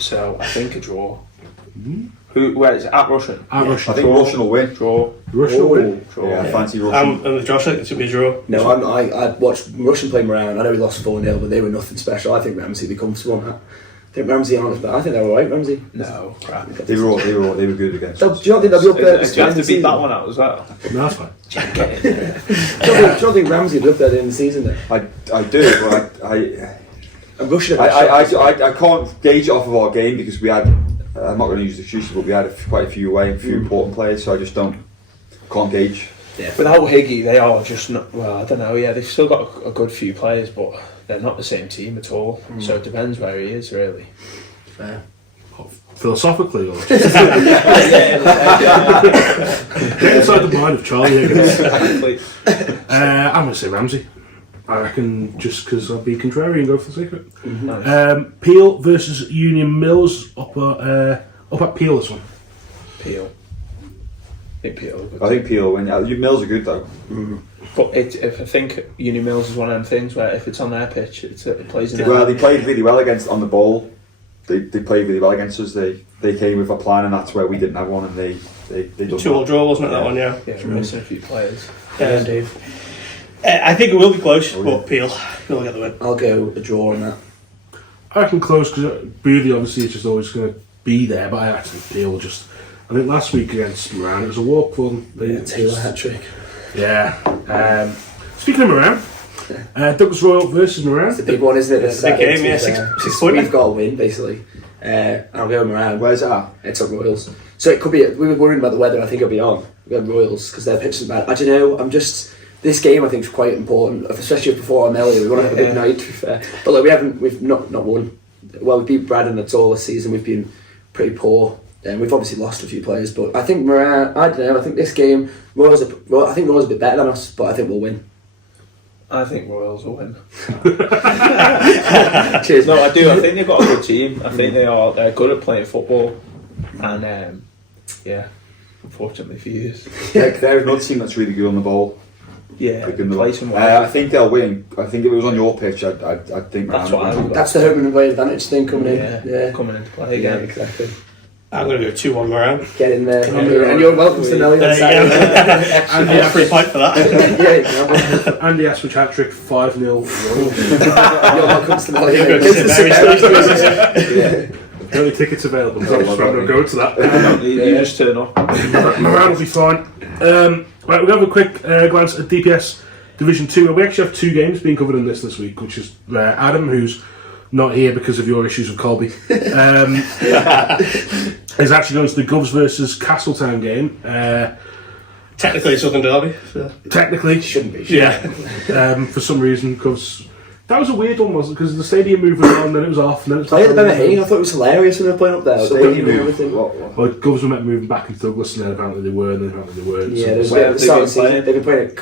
So I think a draw. Where is it? At Russian? At Russian. I think Draw. Russian will win. Draw. Russian will win. Draw. Yeah, I fancy Russian. And with Josh, I think it's going to be a draw. No, I watched Russian play around. I know we lost 4-0, but they were nothing special. I think Ramsey will be comfortable on that. I think Ramsey aren't, but I think they're alright, Ramsey. No, crap. They were good against Do us. you not think they'll be up there? Do you have to beat that one out as well? No, that's fine. Do you not think Ramsey will be up there in the season then? I do, but And Russian I can't gauge it off of our game because we had. I'm not going to use the excuses, but we had quite a few away, a few important players, so I just can't gauge. Yeah. Without Higgy, they are just not. Well, I don't know. Yeah, they've still got a good few players, but they're not the same team at all. So it depends where he is, really. Fair. Philosophically, or yeah. get inside the mind of Charlie Higgins. Exactly. I'm going to say Ramsey. I reckon just because I'll be contrary and go for the secret. Nice. Peel versus Union Mills up at Peel this one. Peel. I think Peel will win. Mills are good though. But if I think Union Mills is one of them things where if it's on their pitch, it plays in. Well, they played really well on the ball. They played really well against us. They came with a plan, and that's where we didn't have one, and they done 2-2 draw, wasn't it, that one, yeah? Yeah, we're missing a few players. Dave. I think it will be close, but Peel will get the win. I'll go a draw on that. I reckon close because Boothie obviously is just always going to be there, but I actually Peel just. I think last week against Moran it was a walk for them. Taylor hat trick. Yeah. Speaking of Moran, Douglas Royal versus Moran. It's a big one, isn't it? It's a big game, yeah. 6 points. We've got to win, basically. I'll go around. Where's it at? It's on Royals. So it could be. We were worrying about the weather. I think it'll be on. We got Royals because their pitch is bad. I don't know. this game I think is quite important, especially before Amelia. We want to have a big night, to be fair. But like, we've not won. Well, we beat Braddon at all this season. We've been pretty poor. And we've obviously lost a few players, but I think Moran, I don't know, I think this game, I think Royals a bit better than us, but I think we'll win. I think Royals will win. Cheers. No, I do. I think they've got a good team. I think they're good at playing football. And, unfortunately for you. Yeah, they're another team that's really good on the ball. Yeah, I think they'll win. I think if it was on your pitch, I'd think that's what I would. That's the home and away advantage thing coming in. Yeah, coming into play again. Yeah, exactly. I'm going to go 2-1 Moran. Get in there. And you're welcome to Nelly on Saturday. Andy, a free pipe for that. Andy Aswich hat-trick, 5-0. You're welcome to Nelly. The only tickets available. I'm going to go to that. You just turn up. Moran will be fine. Right, we'll have a quick glance at DPS Division 2. We actually have 2 games being covered in this week, which is Adam, who's not here because of your issues with Colby, is actually going to the Govs versus Castletown game. Technically, Southern Derby. So. Technically, shouldn't be. For some reason, because that was a weird one, wasn't it? Because the stadium moved on, then it was off, and then it was playing at the Bemahane. I thought it was hilarious when they were playing up there. Stadium and everything. Well, Govs were moving back into Douglas, and then apparently they were, and then apparently they weren't. Yeah, so they've been playing at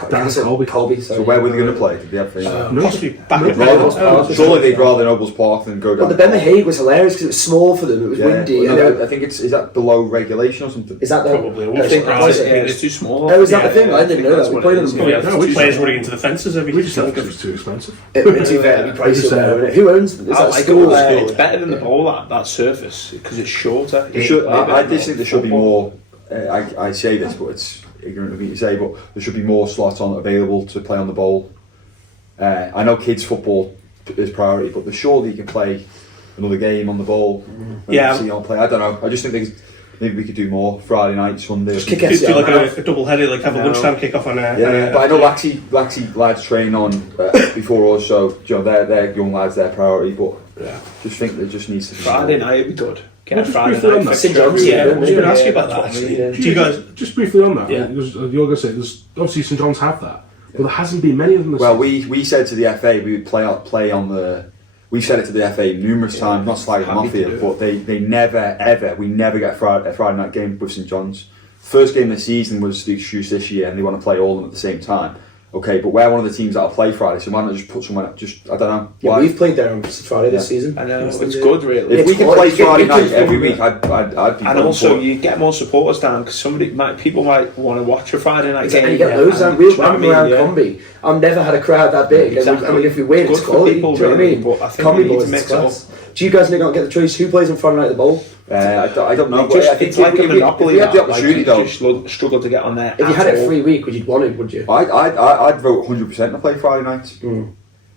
Colby. So where were they going to play? Did they have possibly back at Nobles Park. Surely they'd rather Nobles Park than go down. But the Bemahane was hilarious because it was small for them. It was windy. I think is that below regulation or something? Is that probably? I think it's too small. Oh, is that the thing? I didn't know that. We played them. Players running into the fences every. We just thought it was too expensive. Who owns them? Is that school? It's better than the bowl, that surface, because it's shorter. I just think there should be more. I say this, but it's ignorant of me to say, but there should be more slots on available to play on the bowl. I know kids football is priority, but surely you can play another game on the bowl. Yeah, see on play. I don't know. I just think maybe we could do more Friday night, Sunday. Just kick it, do like a double header, like have a lunchtime kick off on a. But I know Laxey lads train on before us, so they're young lads, their priority. But just think there just needs to be Friday night would be good. Get a Friday night. St John's. Yeah, I was going to ask you about that actually. Do you guys just briefly on that? Yeah. Because you're going to say there's obviously St John's have that, but there hasn't been many of them. Well, we said to the FA we would play on the. We said it to the FA numerous times, not slagging them off here, but they never ever we never get a Friday night game with St John's. First game of the season was the excuse this year, and they want to play all of them at the same time. Okay, but we're one of the teams that'll play Friday, so why not just put someone? I don't know. Yeah, we've played there on Friday this season. I know, it's good really. If we can play Friday night every week, I'd be. And also, you get more supporters down because people might want to watch a Friday night game. And you get loads down. We're around Combi. I've never had a crowd that big. Exactly. I mean, if we win, it's quality. Do you know what I mean? Combi boys, it's class. Do you guys not get the choice? Who plays on Friday night at the bowl? I don't know. It's like a monopoly. We had the opportunity, though. Just struggle to get on there. If you had it free week, would you want it? Would you? I'd vote 100% to play Friday nights.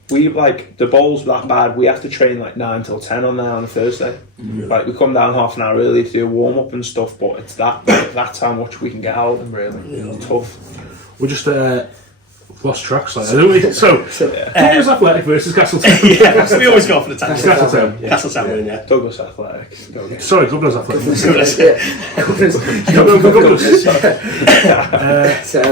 We the bowl's that bad. We have to train like 9 till 10 on there on a Thursday. Like we come down half an hour early to do a warm up and stuff, but it's that's how much we can get out of them. Really, it's tough. We're just lost track slightly, don't we? So, Douglas Athletic versus Castletown. We always go for the tangent. Castletown. Castletown, yeah. Douglas Athletic. Sorry, Douglas Athletic.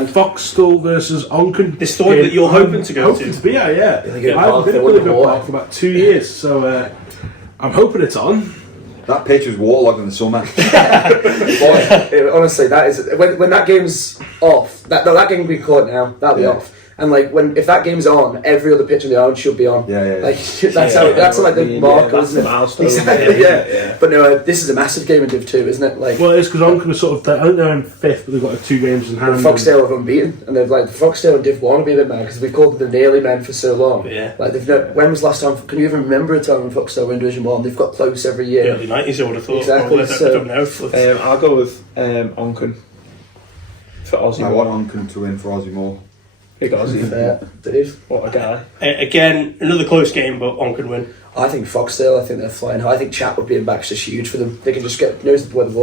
Foxstall versus Onken. This story that you're hoping to go to. I've been at Willoughby Park for about 2 years, so I'm hoping it's on. That pitch was waterlogged in the summer. Honestly, that is when that game's off. That game can be caught now. That'll be off. And like if that game's on, every other pitch on the island should be on. Like that's like the marker, isn't it? Milestone. Exactly. Yeah. But no, this is a massive game in Div 2, isn't it? Like, well, it's because Onken are sort of. I think they're in 5th, but they've got 2 games in hand. Foxdale have unbeaten, and they've the Foxdale and Div 1 will be a bit mad because we've called them the nearly men for so long. Yeah. Like when was the last time? Can you even remember a time when Foxdale were in Division 1? They've got close every year. Early 90s, I would have thought. Exactly. I don't know. I'll go with Onken for Aussie. I want Onken to win for Aussie more. Big Aussie. Dave. What a guy. Again, another close game, but Onken win. I think Foxdale, I think they're flying high. I think Chat would be in back's just huge for them. They can just knows where the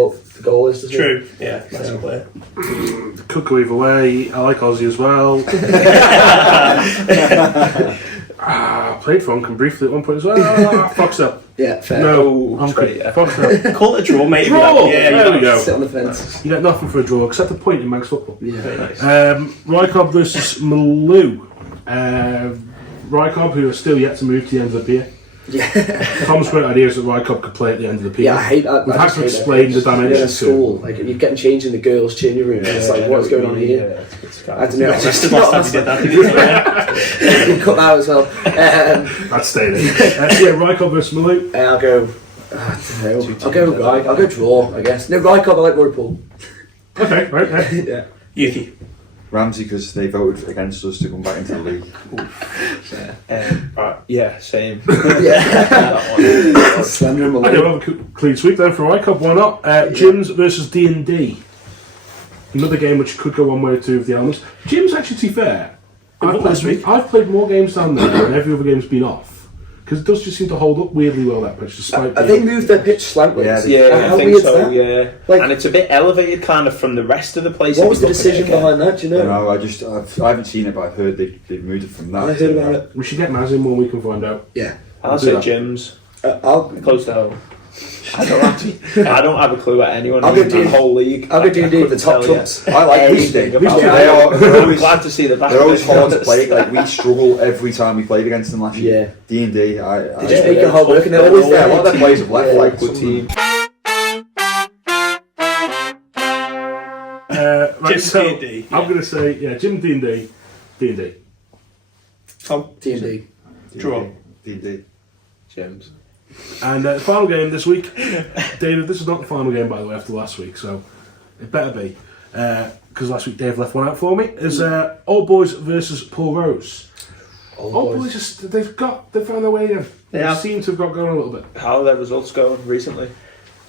goal is, doesn't True, yeah, massive player. Could go either way. I like Aussie as well. played for Oncom briefly at one point as well. Fox up. Yeah, fair. No, Oncom. Fox up. Call it a draw, maybe. Draw! Yeah, There we go. Sit on the fence. You get nothing for a draw except a point in Manx football. Yeah. Very nice. Rycob versus Malou. Rycob, who are still yet to move to the end of the pier. Yeah. Tom's great idea is that Rycob could play at the end of the pier. Yeah, I hate that. We've I had just to hate explain the that. dimensions Yeah, to school. Like, you're getting changed in the girls' changing room. And it's like, what's going on here? I don't know. That's the last time you did that, didn't you? You cut that out as well. That's staying in. Yeah, Rycob versus Malou. I'll go. I don't know. I'll go Rycob. I'll go draw, I guess. No, Rycob, I like Roy Paul. Okay, right. Yeah. Yuki. Ramsey, because they voted against us to come back into the league. Yeah, same. Yeah. Slender and I Malone. don't have a clean sweep then for Rycob. Why not? Jim's versus D&D. Another game which could go one way or two with the elements. Jim's actually, to be fair, I've played more games down there and every other game's been off. Because it does just seem to hold up weirdly well, that pitch, despite Have they moved their pitch slantways? Yeah, How I think weird's so. that? Yeah, Like- and it's a bit elevated, kind of from the rest of the place. What if was you the look at it decision again. behind that? Do you know? No, I haven't seen it, but I've heard they've moved it from that. I heard about it. we should get Naz in one week and find out. Yeah. I'll do say that. Jim's I'll close to home. I don't have a clue at anyone I'll in go the D&D. whole league. I'll go D&D, couldn't the top tell you trumps. I like anything Tuesday. about They're them. always, Glad to see the back. they're of always it. hard to play. Like, we struggle every time we played against them last year. Yeah. D&D, They just Yeah, make it hard work and they're always yeah, a there. lot of their players have left. Yeah. Like, Good team. Right, Jim so D&D, I'm yeah. going to say, Jim D&D. D&D. Tom. D&D. Draw. D&D. Jim's. And the final game this week, David, this is not the final game, by the way, after last week, so it better be. Because last week Dave left one out for me, is Old Boys versus Paul Rose. Old Boys, they've found their way in. They seem to have got going a little bit. How are their results going recently?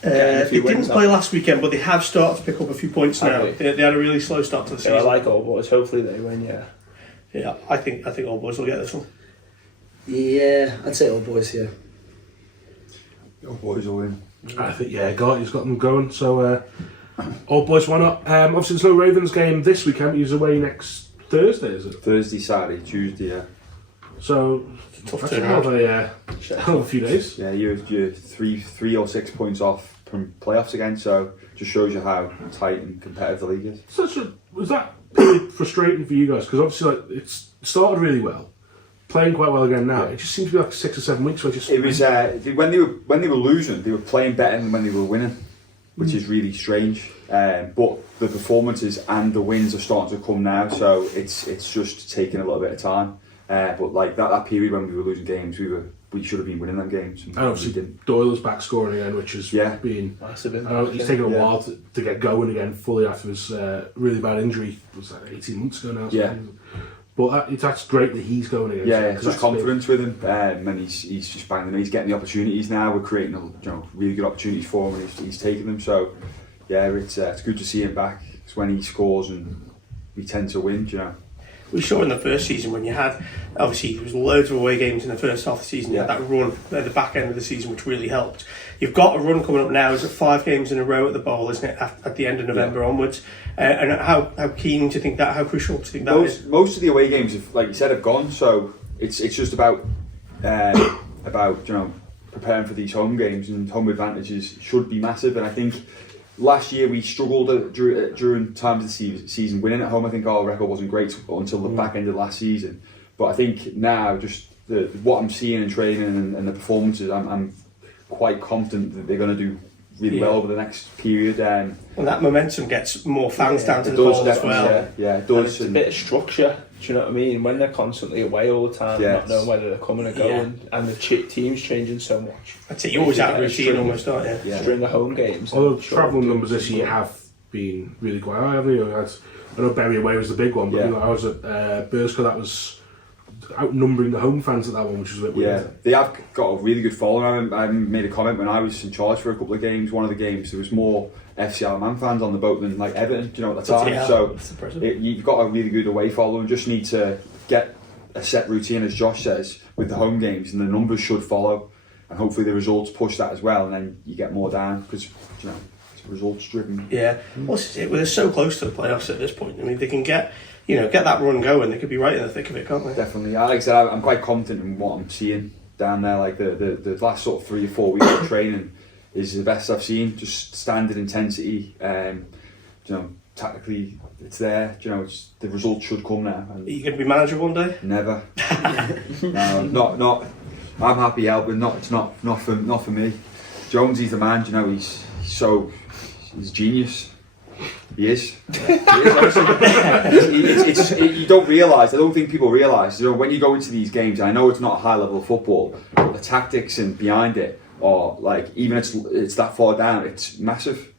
They few didn't wins play now. last weekend, but they have started to pick up a few points now. Have They had a really slow start to the So I season. like Old Boys. Hopefully they win. Yeah. Yeah, I think Old Boys will get this one. Yeah, I'd say Old Boys here. Your boys will win. I think, he's got them going, so Old Boys, why not? Obviously, there's no Ravens game this weekend, he's away next Thursday, is it? Thursday, Saturday, Tuesday, yeah. So, Tough that's turnaround. a few days. Yeah, you're 3 or 6 points off from playoffs again, so just shows you how tight and competitive the league is. Was that period frustrating for you guys? Because obviously, like, it's started really well. Playing quite well again now. It just seems to be like 6 or 7 weeks where just... It was when they were losing, they were playing better than when they were winning, which is really strange. But the performances and the wins are starting to come now, so it's just taking a little bit of time. But like that period when we were losing games, we should have been winning them games. And obviously, Doyle's back scoring again, which has been... Massive I know he's taken a Yeah. while to get going again fully after his really bad injury. Was that 18 months ago now? Yeah. But that's great that he's going again. Yeah, because just confidence with him, and he's just banging them. He's getting the opportunities now. We're creating really good opportunities for him, and he's taking them. So yeah, it's good to see him back. It's when he scores and we tend to win. We saw in the first season when you had, obviously, there was loads of away games in the first half of the season. You had that run at the back end of the season, which really helped. You've got a run coming up now. Is it 5 games in a row at the Bowl, isn't it? At the end of November onwards. And how keen do you think that? How crucial do you think that is? Most of the away games, like you said, have gone. So it's just about preparing for these home games, and home advantages should be massive. And I think last year we struggled during times of the season winning at home. I think our record wasn't great until the back end of last season. But I think now, just what I'm seeing in training and the performances, I'm quite confident that they're going to do really well over the next period. And that momentum gets more fans down to the bowl as well. Yeah, it And does. it's a bit of structure. Do you know what I mean? When they're constantly away all the time, not knowing whether they're coming or going, and the team's changing so much. I'd say you're always out of routine almost, aren't you? Yeah. During the home games. Although travelling numbers this year have been really quite high, haven't you? I know Bury away was the big one, but I was at Burscough, that was outnumbering the home fans at that one, which was a bit weird. Yeah, they have got a really good following. I made a comment when I was in charge for a couple of games. One of the games, there was more FC Isle of Man fans on the boat than like Everton, at the time. Yeah, so that's you've got a really good away following. Just need to get a set routine, as Josh says, with the home games, and the numbers should follow. And hopefully the results push that as well, and then you get more down because it's results driven. Yeah, well, they're so close to the playoffs at this point. I mean, they can get get that run going, they could be right in the thick of it, can't they? Definitely. Like I said, I'm quite confident in what I'm seeing down there. Like the last sort of 3 or 4 weeks of training is the best I've seen. Just standard intensity. Tactically, it's there. The result should come now. Are you going to be manager one day? Never. No, not. I'm happy helping. It's not for me. Jonesy's the man. He's a genius. He is. You don't realise. I don't think people realise. When you go into these games, I know it's not a high level of football, but the tactics and behind it, or like even it's that far down, it's massive.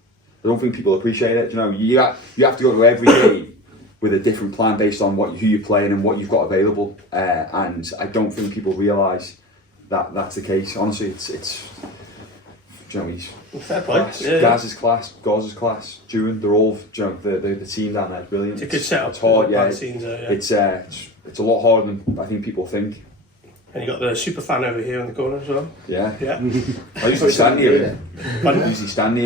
I don't think people appreciate it. You have to go to every game with a different plan based on who you're playing and what you've got available. And I don't think people realise that that's the case. Honestly, it's he's fair play. Gaz is class, Gaz is class. June, they're all the team down there, brilliant. It's a good setup. It's hard, yeah. It's It's a lot harder than I think people think. And you got the super fan over here in the corner as well. Yeah. Yeah. I usually stand near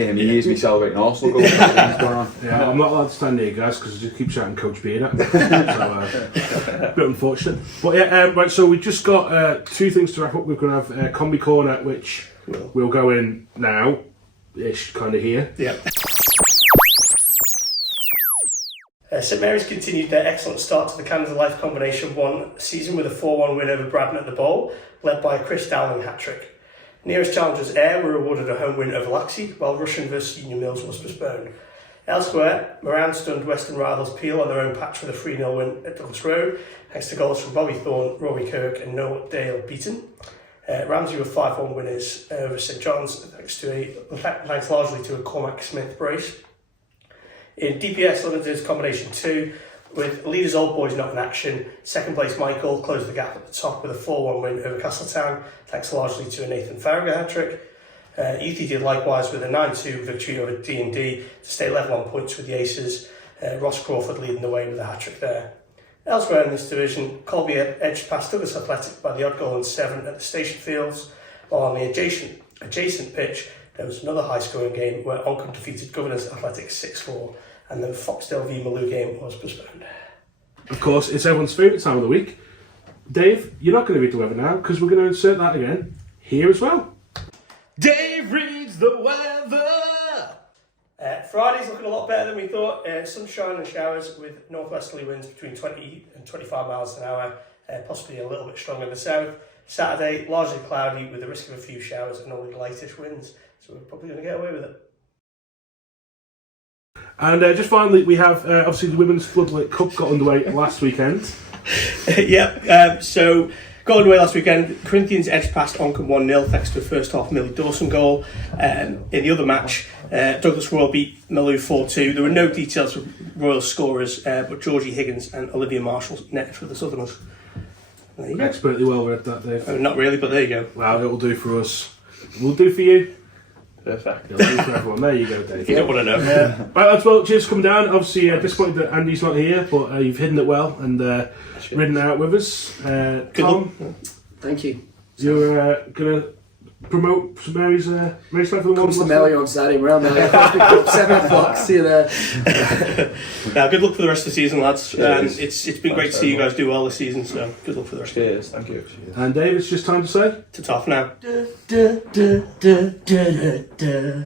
him. He hears me celebrating Arsenal goals. Yeah, I'm not allowed to stand near guys because I just keep shouting Coach Beard at me. So, a bit unfortunate. But yeah, right, so we've just got 2 things to wrap up. We're going to have Combi Corner, which we'll go in now. Ish, kind of here. Yeah. St Mary's continued their excellent start to the Canada Life Combination 1 season with a 4-1 win over Bradman at the Bowl, led by a Chris Dowling hat-trick. Nearest challengers Ayr were awarded a home win over Laxey, while Russian vs Union Mills was postponed. Elsewhere, Moran stunned Western rivals Peel on their own patch with a 3-0 win at Douglas Road, thanks to goals from Bobby Thorne, Rory Kirk and Noah Dale Beaton. Ramsey were 5-1 winners over St John's, thanks largely to a Cormac Smith brace. In DPS Limited Combination 2, with leaders Old Boys not in action, second place Michael closed the gap at the top with a 4-1 win over Castletown, thanks largely to a Nathan Farragher hat-trick. Youthy did likewise with a 9-2 victory over D&D to stay level on points with the Aces, Ross Crawford leading the way with a hat-trick there. Elsewhere in this division, Colby edged past Douglas Athletic by the odd goal in 7 at the Station Fields, while on the adjacent pitch there was another high-scoring game where Oncombe defeated Governors Athletic 6-4, and the Foxdale v Maloo game was postponed. Of course, it's everyone's favourite time of the week. Dave, you're not going to read the weather now because we're going to insert that again here as well. Dave reads the weather! Friday's looking a lot better than we thought. Sunshine and showers with northwesterly winds between 20 and 25 miles an hour, possibly a little bit stronger in the south. Saturday, largely cloudy with the risk of a few showers and only lightish winds, so we're probably going to get away with it. And just finally, we have obviously the Women's Floodlit Cup got underway last weekend. So got underway last weekend. Corinthians edged past Oncombe 1-0 thanks to a first half Millie Dawson goal. In the other match, Douglas Royal beat Maloo 4-2. There were no details for Royal scorers, but Georgie Higgins and Olivia Marshall netted for the Southerners. Expertly well read that, Dave. Not really, but there you go. Well, it'll do for us. We'll do for you. Perfect. It'll do for everyone. There you go, Dave. You don't want to know. Right, lads, well, cheers for coming down. Obviously, disappointed that Andy's not here, but you've hidden it well and ridden out with us. Tom, thank you. You're going to promote St Mary's race life for the Come to Melly on Saturday, we're around there. 7 o'clock, see you there. Now, good luck for the rest of the season, lads. It's been great to see you guys do well this season, so good luck for the rest of the Cheers, thank you. And Dave, it's just time to say... It's off now.